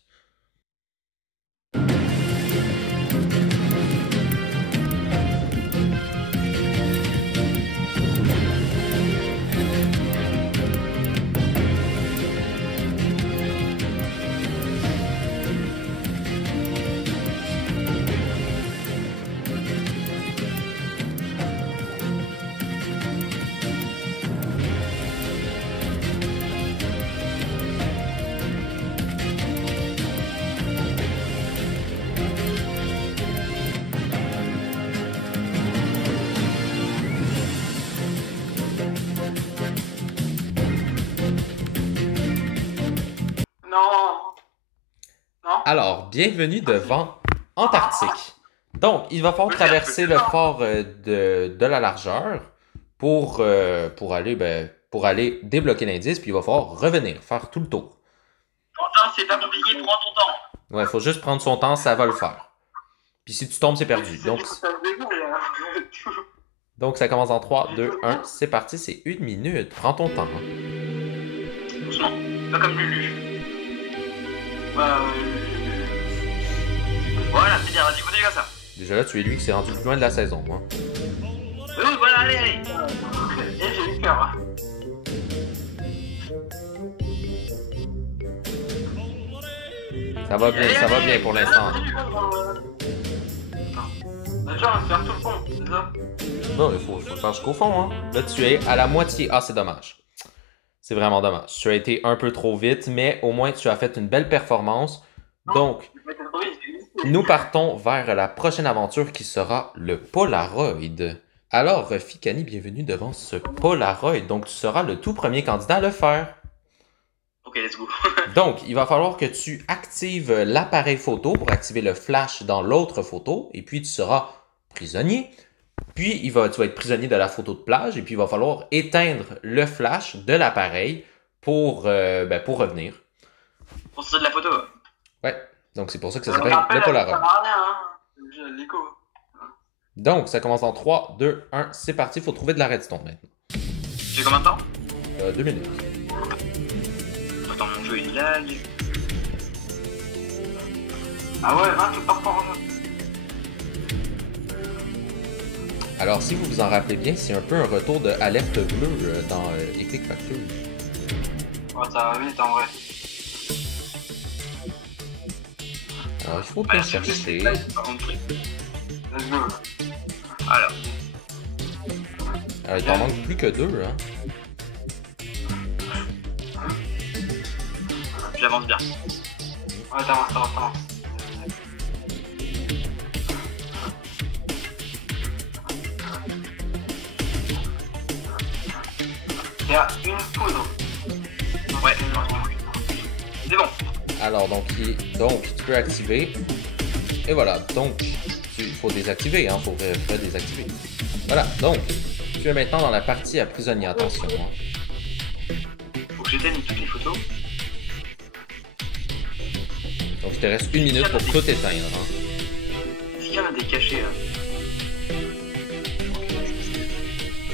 Non. Non. Alors, bienvenue devant Antarctique. Donc, il va falloir traverser le fort de la largeur pour aller débloquer l'indice, puis il va falloir revenir, faire tout le tour. Quentin, c'est pas compliqué, prends ton temps. Ouais, il faut juste prendre son temps, ça va le faire. Puis si tu tombes, c'est perdu. Donc, ça commence en 3, 2, 1, c'est parti, c'est 1 minute. Prends ton temps. Doucement, pas comme Lulu. Voilà, c'est bien, vas-y, continue comme ça. Déjà là, tu es lui qui s'est rendu plus loin de la saison. Hein. Oui, voilà, allez! Et j'ai eu peur. Ça va bien pour l'instant. Déjà, on va faire tout le pont, c'est ça? Non, il faut le faire jusqu'au fond. Hein. Là, tu es à la moitié. Ah, c'est dommage. C'est vraiment dommage. Tu as été un peu trop vite, mais au moins tu as fait une belle performance. Donc, nous partons vers la prochaine aventure qui sera le Polaroid. Alors, Fikani, bienvenue devant ce Polaroid. Donc, tu seras le tout premier candidat à le faire. Ok, let's go. Donc, il va falloir que tu actives l'appareil photo pour activer le flash dans l'autre photo. Et puis, tu seras prisonnier. Puis, tu vas être prisonnier de la photo de plage. Et puis, il va falloir éteindre le flash de l'appareil pour revenir. Pour sortir de la photo. Ouais, donc c'est pour ça que ça s'appelle le Polaroid. L'écho. Donc, ça commence en 3, 2, 1, c'est parti. Il faut trouver de la redstone maintenant. J'ai combien de temps? 2 minutes. Attends, mon jeu il lag. Ah ouais, 20 tout par rapport à Alors, si vous vous en rappelez bien, c'est un peu un retour de Alerte Bleue dans Epic Factory. Ouais, ça va vite en vrai. Alors, il faut bien chercher. Let's go. Alors, Alors, il t'en manque plus que 2, hein. j'avance bien. Ouais, t'avances. Il y a une poudre. Ouais, c'est bon. Alors, donc, tu peux activer. Et voilà, donc, il faut désactiver, hein, faut redésactiver. Voilà, donc, tu es maintenant dans la partie à prisonnier, attention. Hein. Faut que j'éteigne toutes les photos. Donc, il te reste 1 minute pour tout éteindre. Hein. Est-ce qu'il y en a des cachets là?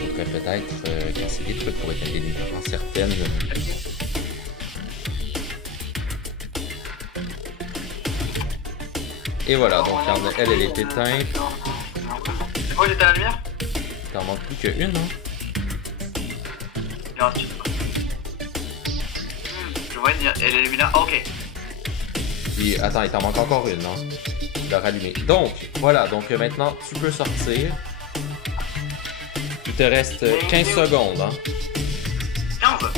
Il faudrait peut-être casser des trucs pour éteindre les lumières, certaines. Et voilà, donc elle est éteinte. C'est quoi, j'éteins la lumière? Il t'en manque plus qu'une, hein? Il en reste une. Je vois une, elle est là. Ah, ok. Puis, attends, il t'en manque encore une, non? Tu l'as rallumée. Donc, voilà, donc maintenant, tu peux sortir. Il te reste 15 secondes, hein? 15?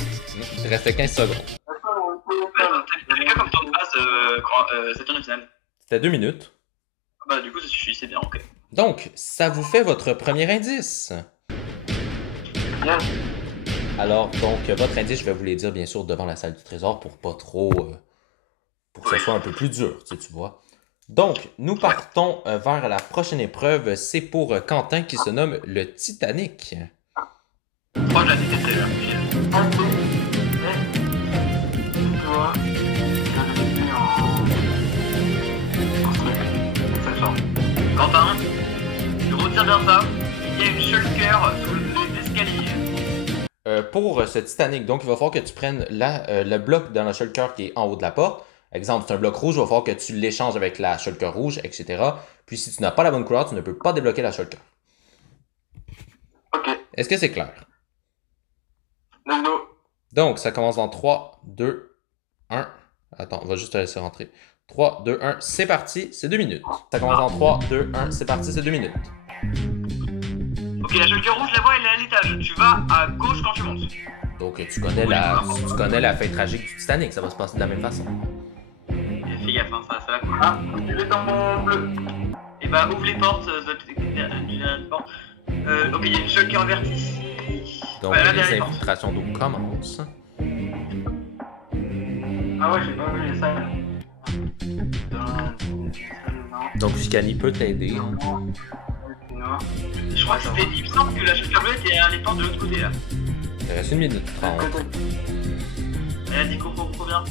Il te reste 15 secondes. T'as fait quoi comme temps de passe cette tournée finale? C'était 2 minutes. Bah, du coup, ça suffit, c'est bien, ok. Donc, ça vous fait votre premier indice. Bien. Alors, donc, votre indice, je vais vous les dire, bien sûr, devant la salle du trésor pour pas trop... pour que ce soit un peu plus dur, tu vois. Donc, nous partons vers la prochaine épreuve. C'est pour Quentin qui se nomme le Titanic. Je crois que je l'ai détecté là. Ah, toi, je l'ai mis en truc. C'est ça. Quentin, tu retiens bien ça. Il y a une shulker sous les escaliers. Pour ce Titanic, donc il va falloir que tu prennes le bloc dans la shulker qui est en haut de la porte. Exemple, c'est un bloc rouge, il va falloir que tu l'échanges avec la shulker rouge, etc. Puis si tu n'as pas la bonne couleur, tu ne peux pas débloquer la shulker. Ok, Est-ce que c'est clair? let's go. Donc, ça commence dans 3, 2, 1. Attends, on va juste te laisser rentrer. 3, 2, 1, c'est parti, c'est 2 minutes. Ça commence dans 3, 2, 1, c'est parti, c'est 2 minutes. Ok, la shulker rouge, la voie, elle est à l'étage. Tu vas à gauche quand tu montes. Donc, tu connais la fin tragique du Titanic, ça va se passer de la même façon. Fais gaffe, hein, ça va couler. Ah, tu es dans mon bleu. Et bah, ouvre les portes. Ok, il y a une shulker verte ici. Donc, Ouais, là, les derrière les portes. infiltrations d'eau commencent. Ah ouais, j'ai pas vu les salles. Non. Donc, Vicani peut t'aider. Non. Je crois que c'était. Il me semble que la shulker bleue était à les portes de l'autre côté là. Il reste 1 minute 30. Elle a dit combien?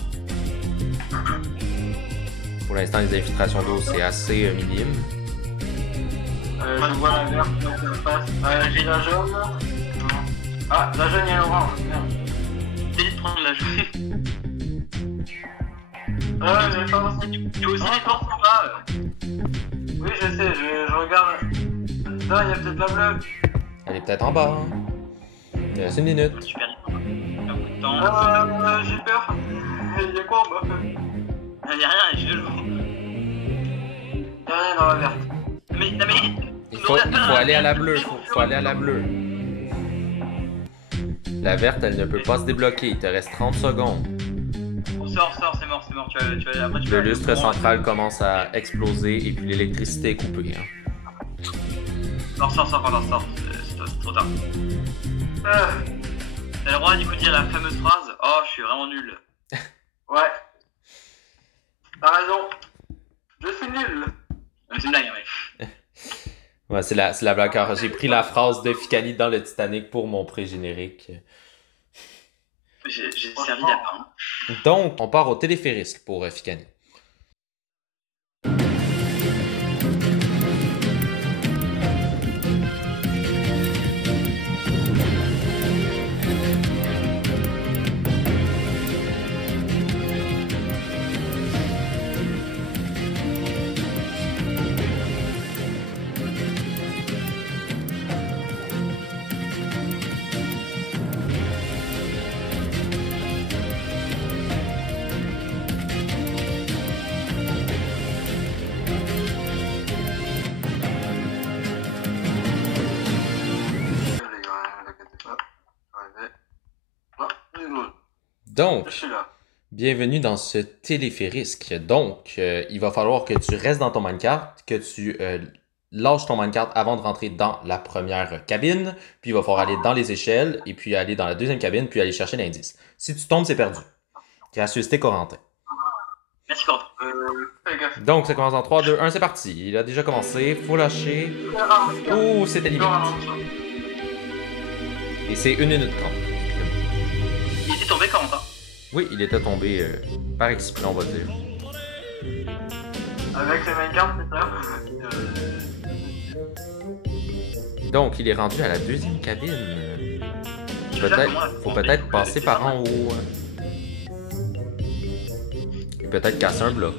Pour l'instant, les infiltrations d'eau, c'est assez minime. Je vois la verte qui est en face. J'ai la jaune. Non. Ah, la jaune et l'orange. Merde. T'es de prendre la jaune. J'ai pas aussi. Tu as aussi les portes en bas. Oui, je sais, je regarde. Là, il y a peut-être la bleue. Elle est peut-être en bas. Hein. Il reste 1 minute. Super vite. Un peu de temps. J'ai peur. Il y a quoi en bas? Il y a rien, je le joue. Il y a rien dans la verte. Non mais. Il faut aller à la bleue. Faut aller à la bleue. La verte, elle ne peut pas se débloquer. Il te reste 30 secondes. Sors, c'est mort. Après, Le lustre central commence à exploser et puis l'électricité est coupée. Hein. Sors. C'est trop tard. T'as le droit du coup de dire la fameuse phrase. Oh, je suis vraiment nul. Ouais. T'as raison. Je suis nul. C'est une blague, mec. Ouais, c'est la blague. Alors, j'ai pris la phrase de Ficani dans le Titanic pour mon pré-générique. J'ai servi d'appart. Donc, on part au téléphérique pour Ficani. Donc, bienvenue dans ce téléphérique. Donc, il va falloir que tu restes dans ton minecart, que tu lâches ton minecart avant de rentrer dans la première cabine, puis il va falloir aller dans les échelles, et puis aller dans la deuxième cabine, puis aller chercher l'indice. Si tu tombes, c'est perdu. Gracieuseté Corentin. Merci Corentin. Donc, ça commence en 3, 2, 1, c'est parti. Il a déjà commencé, faut lâcher. Oh, c'était limite. Et c'est 1 minute 30. Il était tombé Corentin. Oui, il était tombé par exprès, on va dire. Avec le minecart, c'est ça? Donc, il est rendu à la deuxième cabine. Faut peut-être passer par en haut. Et peut-être casser un bloc.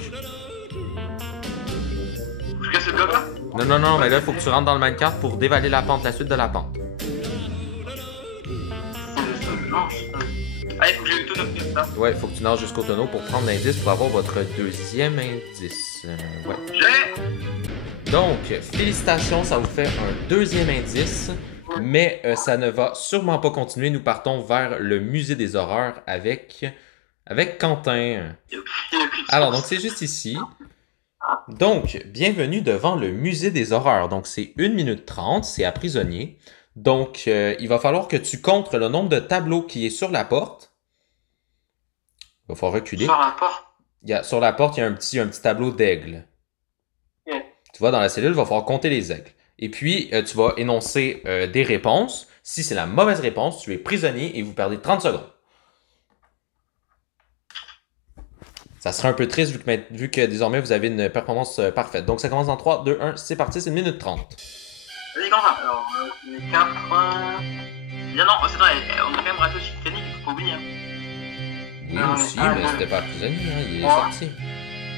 Je casse le bloc là? Non, mais là, il faut que tu rentres dans le minecart pour dévaler la pente, la suite de la pente. Allez, faut que j'ai le tonneau, c'est ça? Ouais, faut que tu nages jusqu'au tonneau pour prendre l'indice pour avoir votre deuxième indice. Ouais. J'ai! Donc, félicitations, ça vous fait un deuxième indice, mais ça ne va sûrement pas continuer. Nous partons vers le musée des horreurs avec Quentin. Alors, donc c'est juste ici. Donc, bienvenue devant le musée des horreurs. Donc, c'est 1 minute 30, c'est à prisonnier. Donc, il va falloir que tu comptes le nombre de tableaux qui est sur la porte. Il va falloir reculer. Sur la porte? Sur la porte, il y a un petit tableau d'aigle. Yeah. Tu vois, dans la cellule, il va falloir compter les aigles. Et puis, tu vas énoncer des réponses. Si c'est la mauvaise réponse, tu es prisonnier et vous perdez 30 secondes. Ça serait un peu triste vu que désormais vous avez une performance parfaite. Donc ça commence dans 3, 2, 1, c'est parti, c'est 1 minute 30. Vas-y, Quentin. Alors, les 4. Bien non, c'est vrai, on a quand même raté aussi Titanic, il faut pas oublier. Oui, aussi, mais c'était pas prisonnier, hein, il est sorti. Ouais,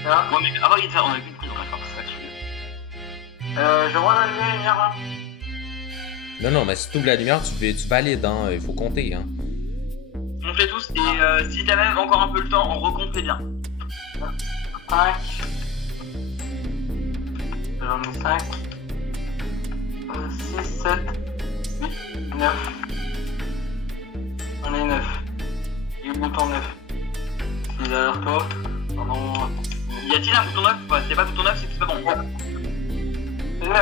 mais avant, on a qu'une prison, d'accord, c'est ça que je veux dire. Je vois la lumière là. Non, mais si tu ouvres la lumière, tu valides, hein, il faut compter. Hein. On fait tous, et si t'as même encore un peu le temps, on recompte les biens. 5. J'en ai 5. 6, 7, 8, 9. On est 9. Il y a le bouton 9. C'est derrière toi. Pardon. Y a-t-il un bouton 9 ou pas? C'est pas bouton 9, c'est que c'est pas bon. C'est 9.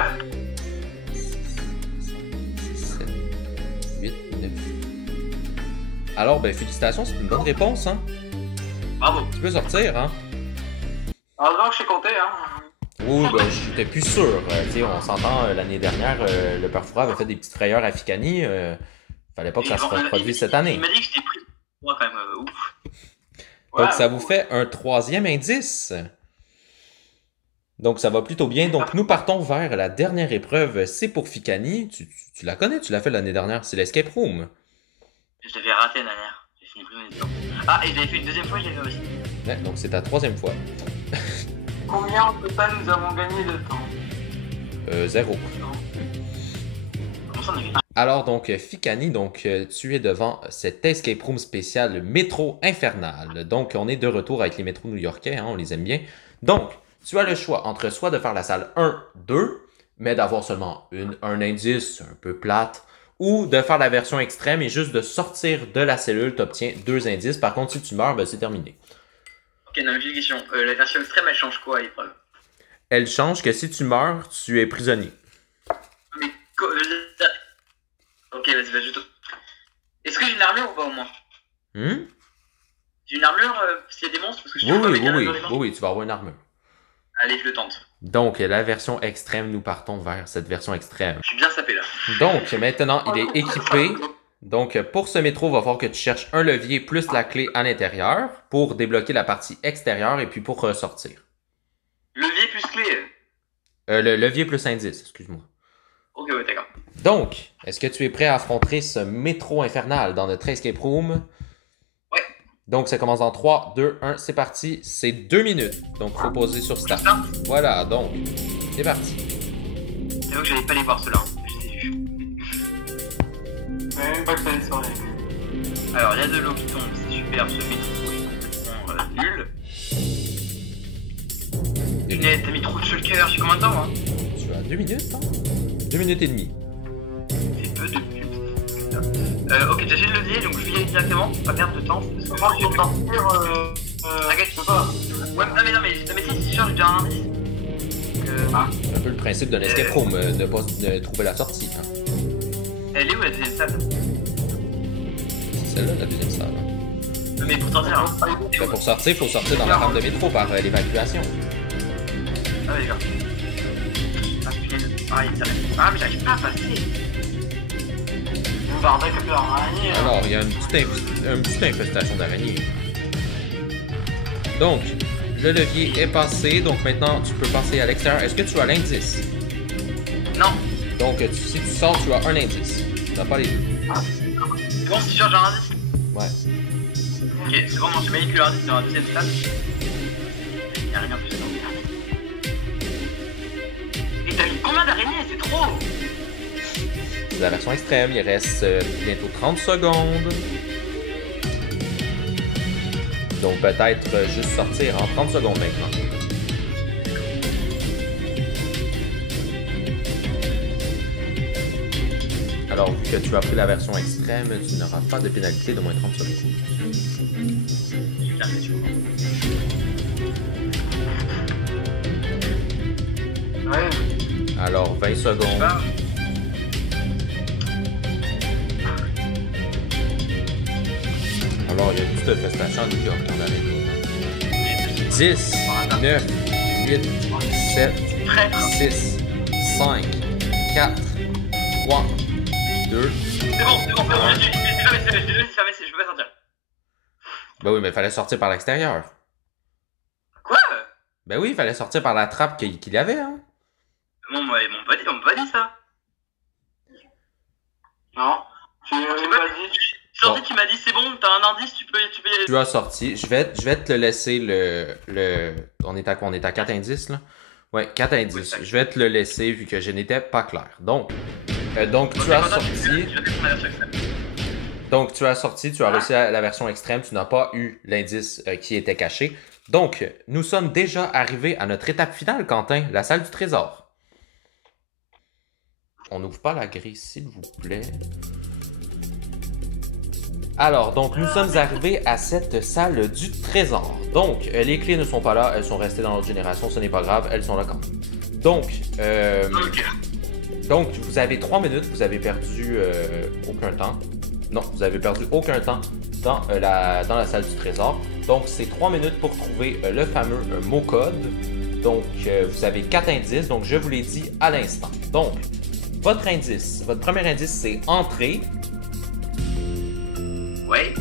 7, 8, 9. Alors, ben, félicitations, c'est une bonne réponse, hein? Bravo. Tu peux sortir, hein? Heureusement que je sais compter, hein. Oui, ben, j'étais plus sûr. Tu sais, on s'entend, l'année dernière, le père Fouras avait fait des petites frayeurs à Ficani. Fallait pas que ça se reproduise cette année. Il m'a dit que j'étais pris. Ouais, quand même, ouf. Donc, ouais, ça vous fait un 3e indice. Donc, ça va plutôt bien. Donc, nous partons vers la dernière épreuve. C'est pour Ficani. Tu la connais, tu l'as fait l'année dernière. C'est l'Escape Room. Je l'avais raté l'année dernière. J'ai fini prisonnier dedans. Ah, et je l'avais fait une deuxième fois, je l'ai fait aussi. Ouais, donc, c'est ta 3e fois. Combien au total nous avons gagné de temps? 0. Alors, donc, Ficani, donc, tu es devant cet escape room spécial Métro Infernal. Donc, on est de retour avec les métros new-yorkais, hein, on les aime bien. Donc, tu as le choix entre soit de faire la salle 1, 2, mais d'avoir seulement un indice un peu plate, ou de faire la version extrême et juste de sortir de la cellule, tu obtiens 2 indices. Par contre, si tu meurs, ben, c'est terminé. Ok, non, j'ai une question. La version extrême, elle change quoi à l'épreuve? Elle change que si tu meurs, tu es prisonnier. Mais ok, vas-y, je te... Est-ce que j'ai une armure ou pas au moins? J'ai une armure s'il y a des monstres parce que je sais oui, tu vas avoir une armure. Allez, je le tente. Donc, la version extrême, nous partons vers cette version extrême. Je suis bien sapé là. Donc, maintenant, il est équipé. Donc, pour ce métro, il va falloir que tu cherches un levier plus la clé à l'intérieur pour débloquer la partie extérieure et puis pour ressortir. Levier plus clé? Le levier plus indice, excuse-moi. Ok, ouais, d'accord. Donc, est-ce que tu es prêt à affronter ce métro infernal dans notre escape room? Ouais. Donc, ça commence dans 3, 2, 1, c'est parti. C'est 2 minutes. Donc, il faut poser sur start. Voilà, donc, c'est parti. C'est vrai que j'allais pas les voir ceux-là. Je les ai vus. Même pas que ça les soirées. Alors, il y a de l'eau qui tombe, c'est super. Ce métro est complètement nul. Lunette, t'as mis trop de shulker, j'ai combien de temps, hein? Tu as 2 minutes, hein? 2 minutes et demie. C'est peu de minutes. Ok, j'ai le levier, donc je vais y aller directement, pas perdre de temps. Parce que moi, je vais sortir. T'inquiète, je peux pas. Ouais, non, mais si, je charge déjà un indice. C'est un peu le principe d'un escape room, de pas trouver la sortie. Hein. Elle est où la deuxième salle? C'est celle-là, la deuxième salle. Hein. Mais pour sortir, ben, pour sortir, il faut sortir dans la rampe de métro par l'évacuation. Ah, d'accord. Ah, mais j'arrive pas à passer. Alors, il y a une petite infestation d'araignées. Donc, le levier est passé. Donc, maintenant, tu peux passer à l'extérieur. Est-ce que tu as l'indice? Non. Donc, si tu sors, tu as un indice. Tu n'as pas les deux. C'est bon, si je charge un indice? Ouais. Ok, c'est bon, non, je manipule l'indice dans la deuxième salle. Il n'y a rien plus. Et t'as mis combien d'araignées? C'est trop! C'est la version extrême. Il reste bientôt 30 secondes. Donc, peut-être juste sortir en 30 secondes maintenant. Alors, vu que tu as pris la version extrême, tu n'auras pas de pénalité de moins 30 secondes. Ouais. Alors, 20 secondes. Alors, il y a une petite infestation à New York dans l'arrêt. 10, 9, 8, 7, 6, 5, 4, 3, 2. C'est bon, je peux pas sortir. Ben oui, mais il fallait sortir par l'extérieur. Quoi? Ben oui, il fallait sortir par la trappe qu'il y avait, hein. Bon, ils m'ont pas dit ça. Non, tu m'as dit. Sorti, tu m'as dit c'est bon, t'as un indice, tu peux y aller. Tu as sorti. Je vais te laisser le... On est à quoi? On est à 4 indices, là? Ouais, 4 indices. Je vais te le laisser vu que je n'étais pas clair. Donc tu as sorti. Donc, tu as sorti, tu as réussi la version extrême, tu n'as pas eu l'indice qui était caché. Donc, nous sommes déjà arrivés à notre étape finale, Quentin, la salle du trésor. On n'ouvre pas la grille, s'il vous plaît. Alors, donc, nous sommes arrivés à cette salle du trésor. Donc, les clés ne sont pas là, elles sont restées dans notre génération, ce n'est pas grave, elles sont là quand même. Donc, vous avez 3 minutes, vous avez perdu aucun temps. Non, vous avez perdu aucun temps dans la salle du trésor. Donc, c'est 3 minutes pour trouver le fameux mot code. Donc, vous avez 4 indices, donc je vous l'ai dit à l'instant. Donc, votre premier indice, c'est entrée. Ouais.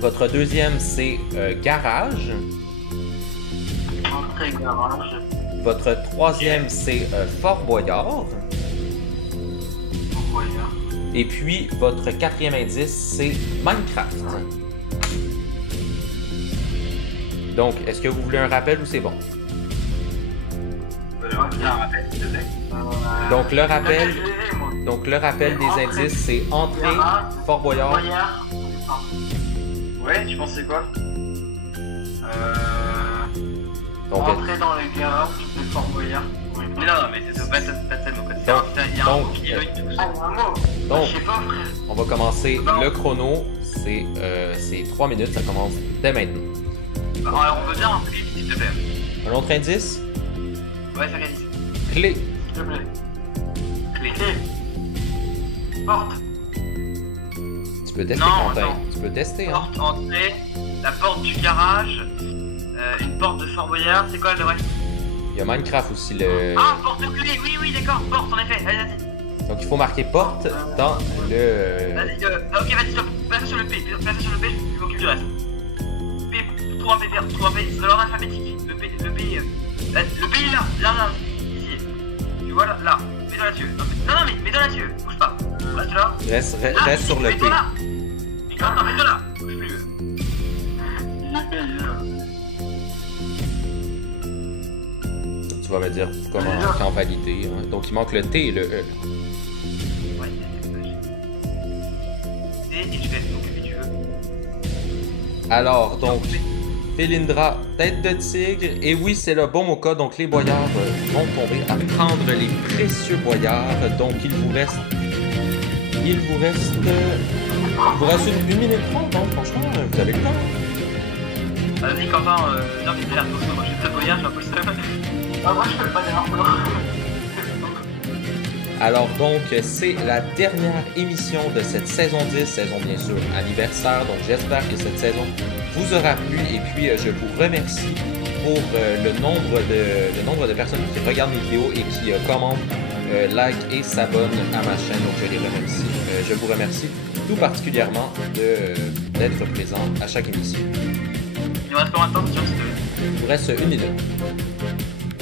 Votre deuxième, c'est garage. Entrée, garage. Votre troisième, c'est Fort Boyard. Boyard. Et puis, votre quatrième indice, c'est Minecraft. Donc, est-ce que vous voulez un rappel ou c'est bon? Donc, le rappel des indices, c'est entrée, Fort Boyard. Ouais, tu pensais quoi? Donc, Entrer dans les garages de Fort Boyard. Mais non, mais c'est pas ça mon code. Il y a un mot qui est logique tout ça. Ah, un mot. donc, Je sais pas, frère. on va commencer le chrono. C'est 3 minutes, ça commence dès maintenant. Alors, on veut bien un flip, s'il te plaît. Un autre indice? Ouais, ça réalise. Clé. S'il te plaît. Clé. Porte. Tu peux tester, Non, Quentin. non. Tu peux tester, hein. Porte, entrée, la porte du garage, une porte de Fort Boyard, c'est quoi le reste? Il y a Minecraft aussi. Ah, porte-clé, oui, d'accord, porte en effet, allez, vas-y. Donc, il faut marquer porte dans le... Vas-y, ok, vas-y, stop, passe sur le P, je m'occupe du reste. P, trouve un P, dans l'ordre alphabétique. Le P, il est là, ici. Tu vois là, mets-toi là-dessus. Non, mais mets-toi là-dessus, bouge pas. Reste là. Reste sur le P. Mets-toi là. Non, mets-toi là, bouge plus. Tu vas me dire comment en valider. Hein. Donc, il manque le T et le E. Ouais, et je vais m'occuper du jeu. Alors, donc, Félindra, tête de tigre. Et oui, c'est le bon mot code. Donc, les boyards vont tomber à prendre les précieux boyards. Donc, il vous reste une minute 30. Donc, franchement, vous avez le temps. Vas-y, Quentin, viens vite faire tout ça. Moi, je suis très boyard, je vais un peu le seum. Ah, moi, je fais pas d'erreur. Alors donc, c'est la dernière émission de cette saison 10, saison bien sûr anniversaire. Donc j'espère que cette saison vous aura plu et puis je vous remercie pour le nombre de personnes qui regardent mes vidéos et qui commentent, like et s'abonnent à ma chaîne. Donc je les remercie. Je vous remercie tout particulièrement d'être présent à chaque émission. Il nous reste combien de temps sur ce Il vous reste 1 minute.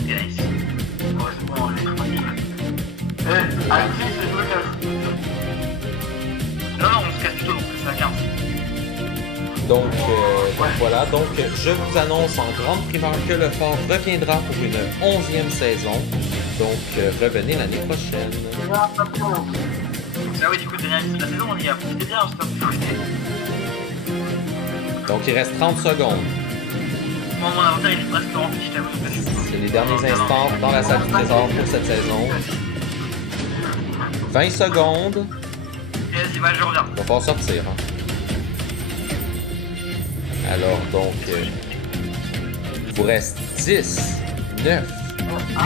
Nice. Heureusement, on est tranquille. Alexis, c'est le casse. Non, on se casse plutôt, donc c'est à 15. Donc voilà, donc je vous annonce en grande primeur que le fort reviendra pour une 11e saison. Donc revenez l'année prochaine. Ah oui, du coup, dernière émission de la saison, on y a profité bien, j'espère que vous profitez. Donc il reste 30 secondes. Moi, mon inventaire, il est presque rempli, je t'avoue. C'est les derniers instants dans la salle du trésor pour cette saison. 20 secondes. Et vas-y, bah, je reviens. On va pas sortir. Hein. Alors donc, il vous reste 10, 9,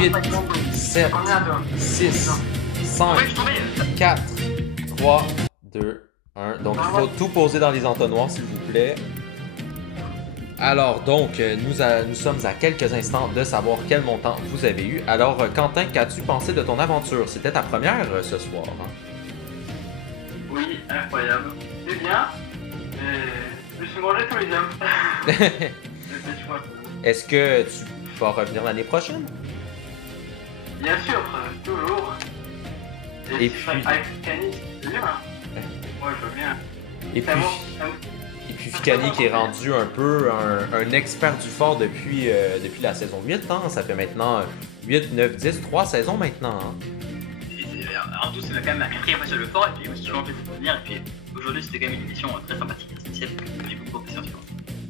8, 7, 6, 5, 4, 3, 2, 1. Donc il faut tout poser dans les entonnoirs s'il vous plaît. Alors donc, nous sommes à quelques instants de savoir quel montant vous avez eu. Alors Quentin, qu'as-tu pensé de ton aventure? C'était ta première ce soir. Hein? Incroyable. C'est bien, mais je me suis mangé tous les hommes. J'ai fait le choix. Est-ce que tu vas revenir l'année prochaine? Bien sûr, toujours. Et si je fais puis- avec Canis, c'est bien. Moi, je veux bien. Et puis, et puis Ficani qui est rendu un peu un expert du fort depuis la saison 8. Hein? Ça fait maintenant 8, 9, 10, 3 saisons maintenant. Hein? En tout, c'est quand même la 4e fois sur le fort, et puis aussi toujours un plaisir de venir, et puis aujourd'hui c'était quand même une émission très sympathique, très spéciale, j'ai beaucoup apprécié.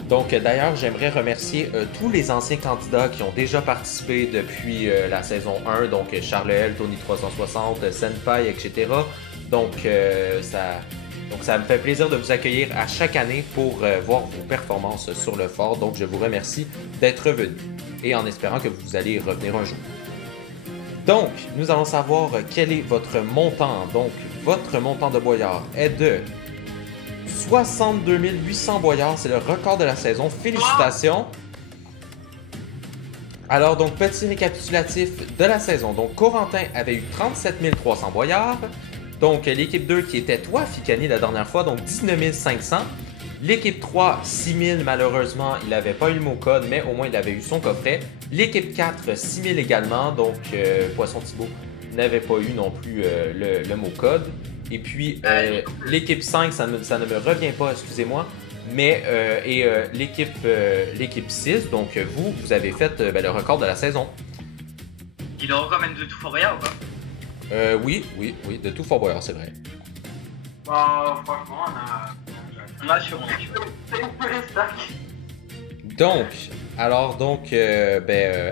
Donc d'ailleurs, j'aimerais remercier tous les anciens candidats qui ont déjà participé depuis la saison 1, donc Charles L, Tony 360, Senpai, etc. Donc ça me fait plaisir de vous accueillir à chaque année pour voir vos performances sur le fort. Donc je vous remercie d'être venus et en espérant que vous allez revenir un jour. Donc, nous allons savoir quel est votre montant. Donc, votre montant de boyard est de 62 800 boyards. C'est le record de la saison. Félicitations! Alors, donc, petit récapitulatif de la saison. Donc, Corentin avait eu 37 300 boyards. Donc, l'équipe 2 qui était toi, Ficani, la dernière fois, donc 19 500. L'équipe 3, 6000, malheureusement, il n'avait pas eu le mot code, mais au moins il avait eu son coffret. L'équipe 4, 6000 également, donc Poisson Thibault n'avait pas eu non plus le mot code. Et puis l'équipe 5, ça ne me revient pas, excusez-moi. Mais l'équipe 6, donc vous avez fait le record de la saison. Il a le record même de tout Fort Boyard ou pas? Oui, de tout Fort Boyard, c'est vrai. Bah, franchement, On assure. c'est une peu les stacks. Donc,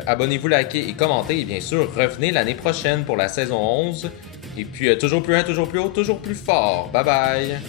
abonnez-vous, likez et commentez. Et bien sûr, revenez l'année prochaine pour la saison 11. Et puis, toujours plus haut, toujours plus fort. Bye bye!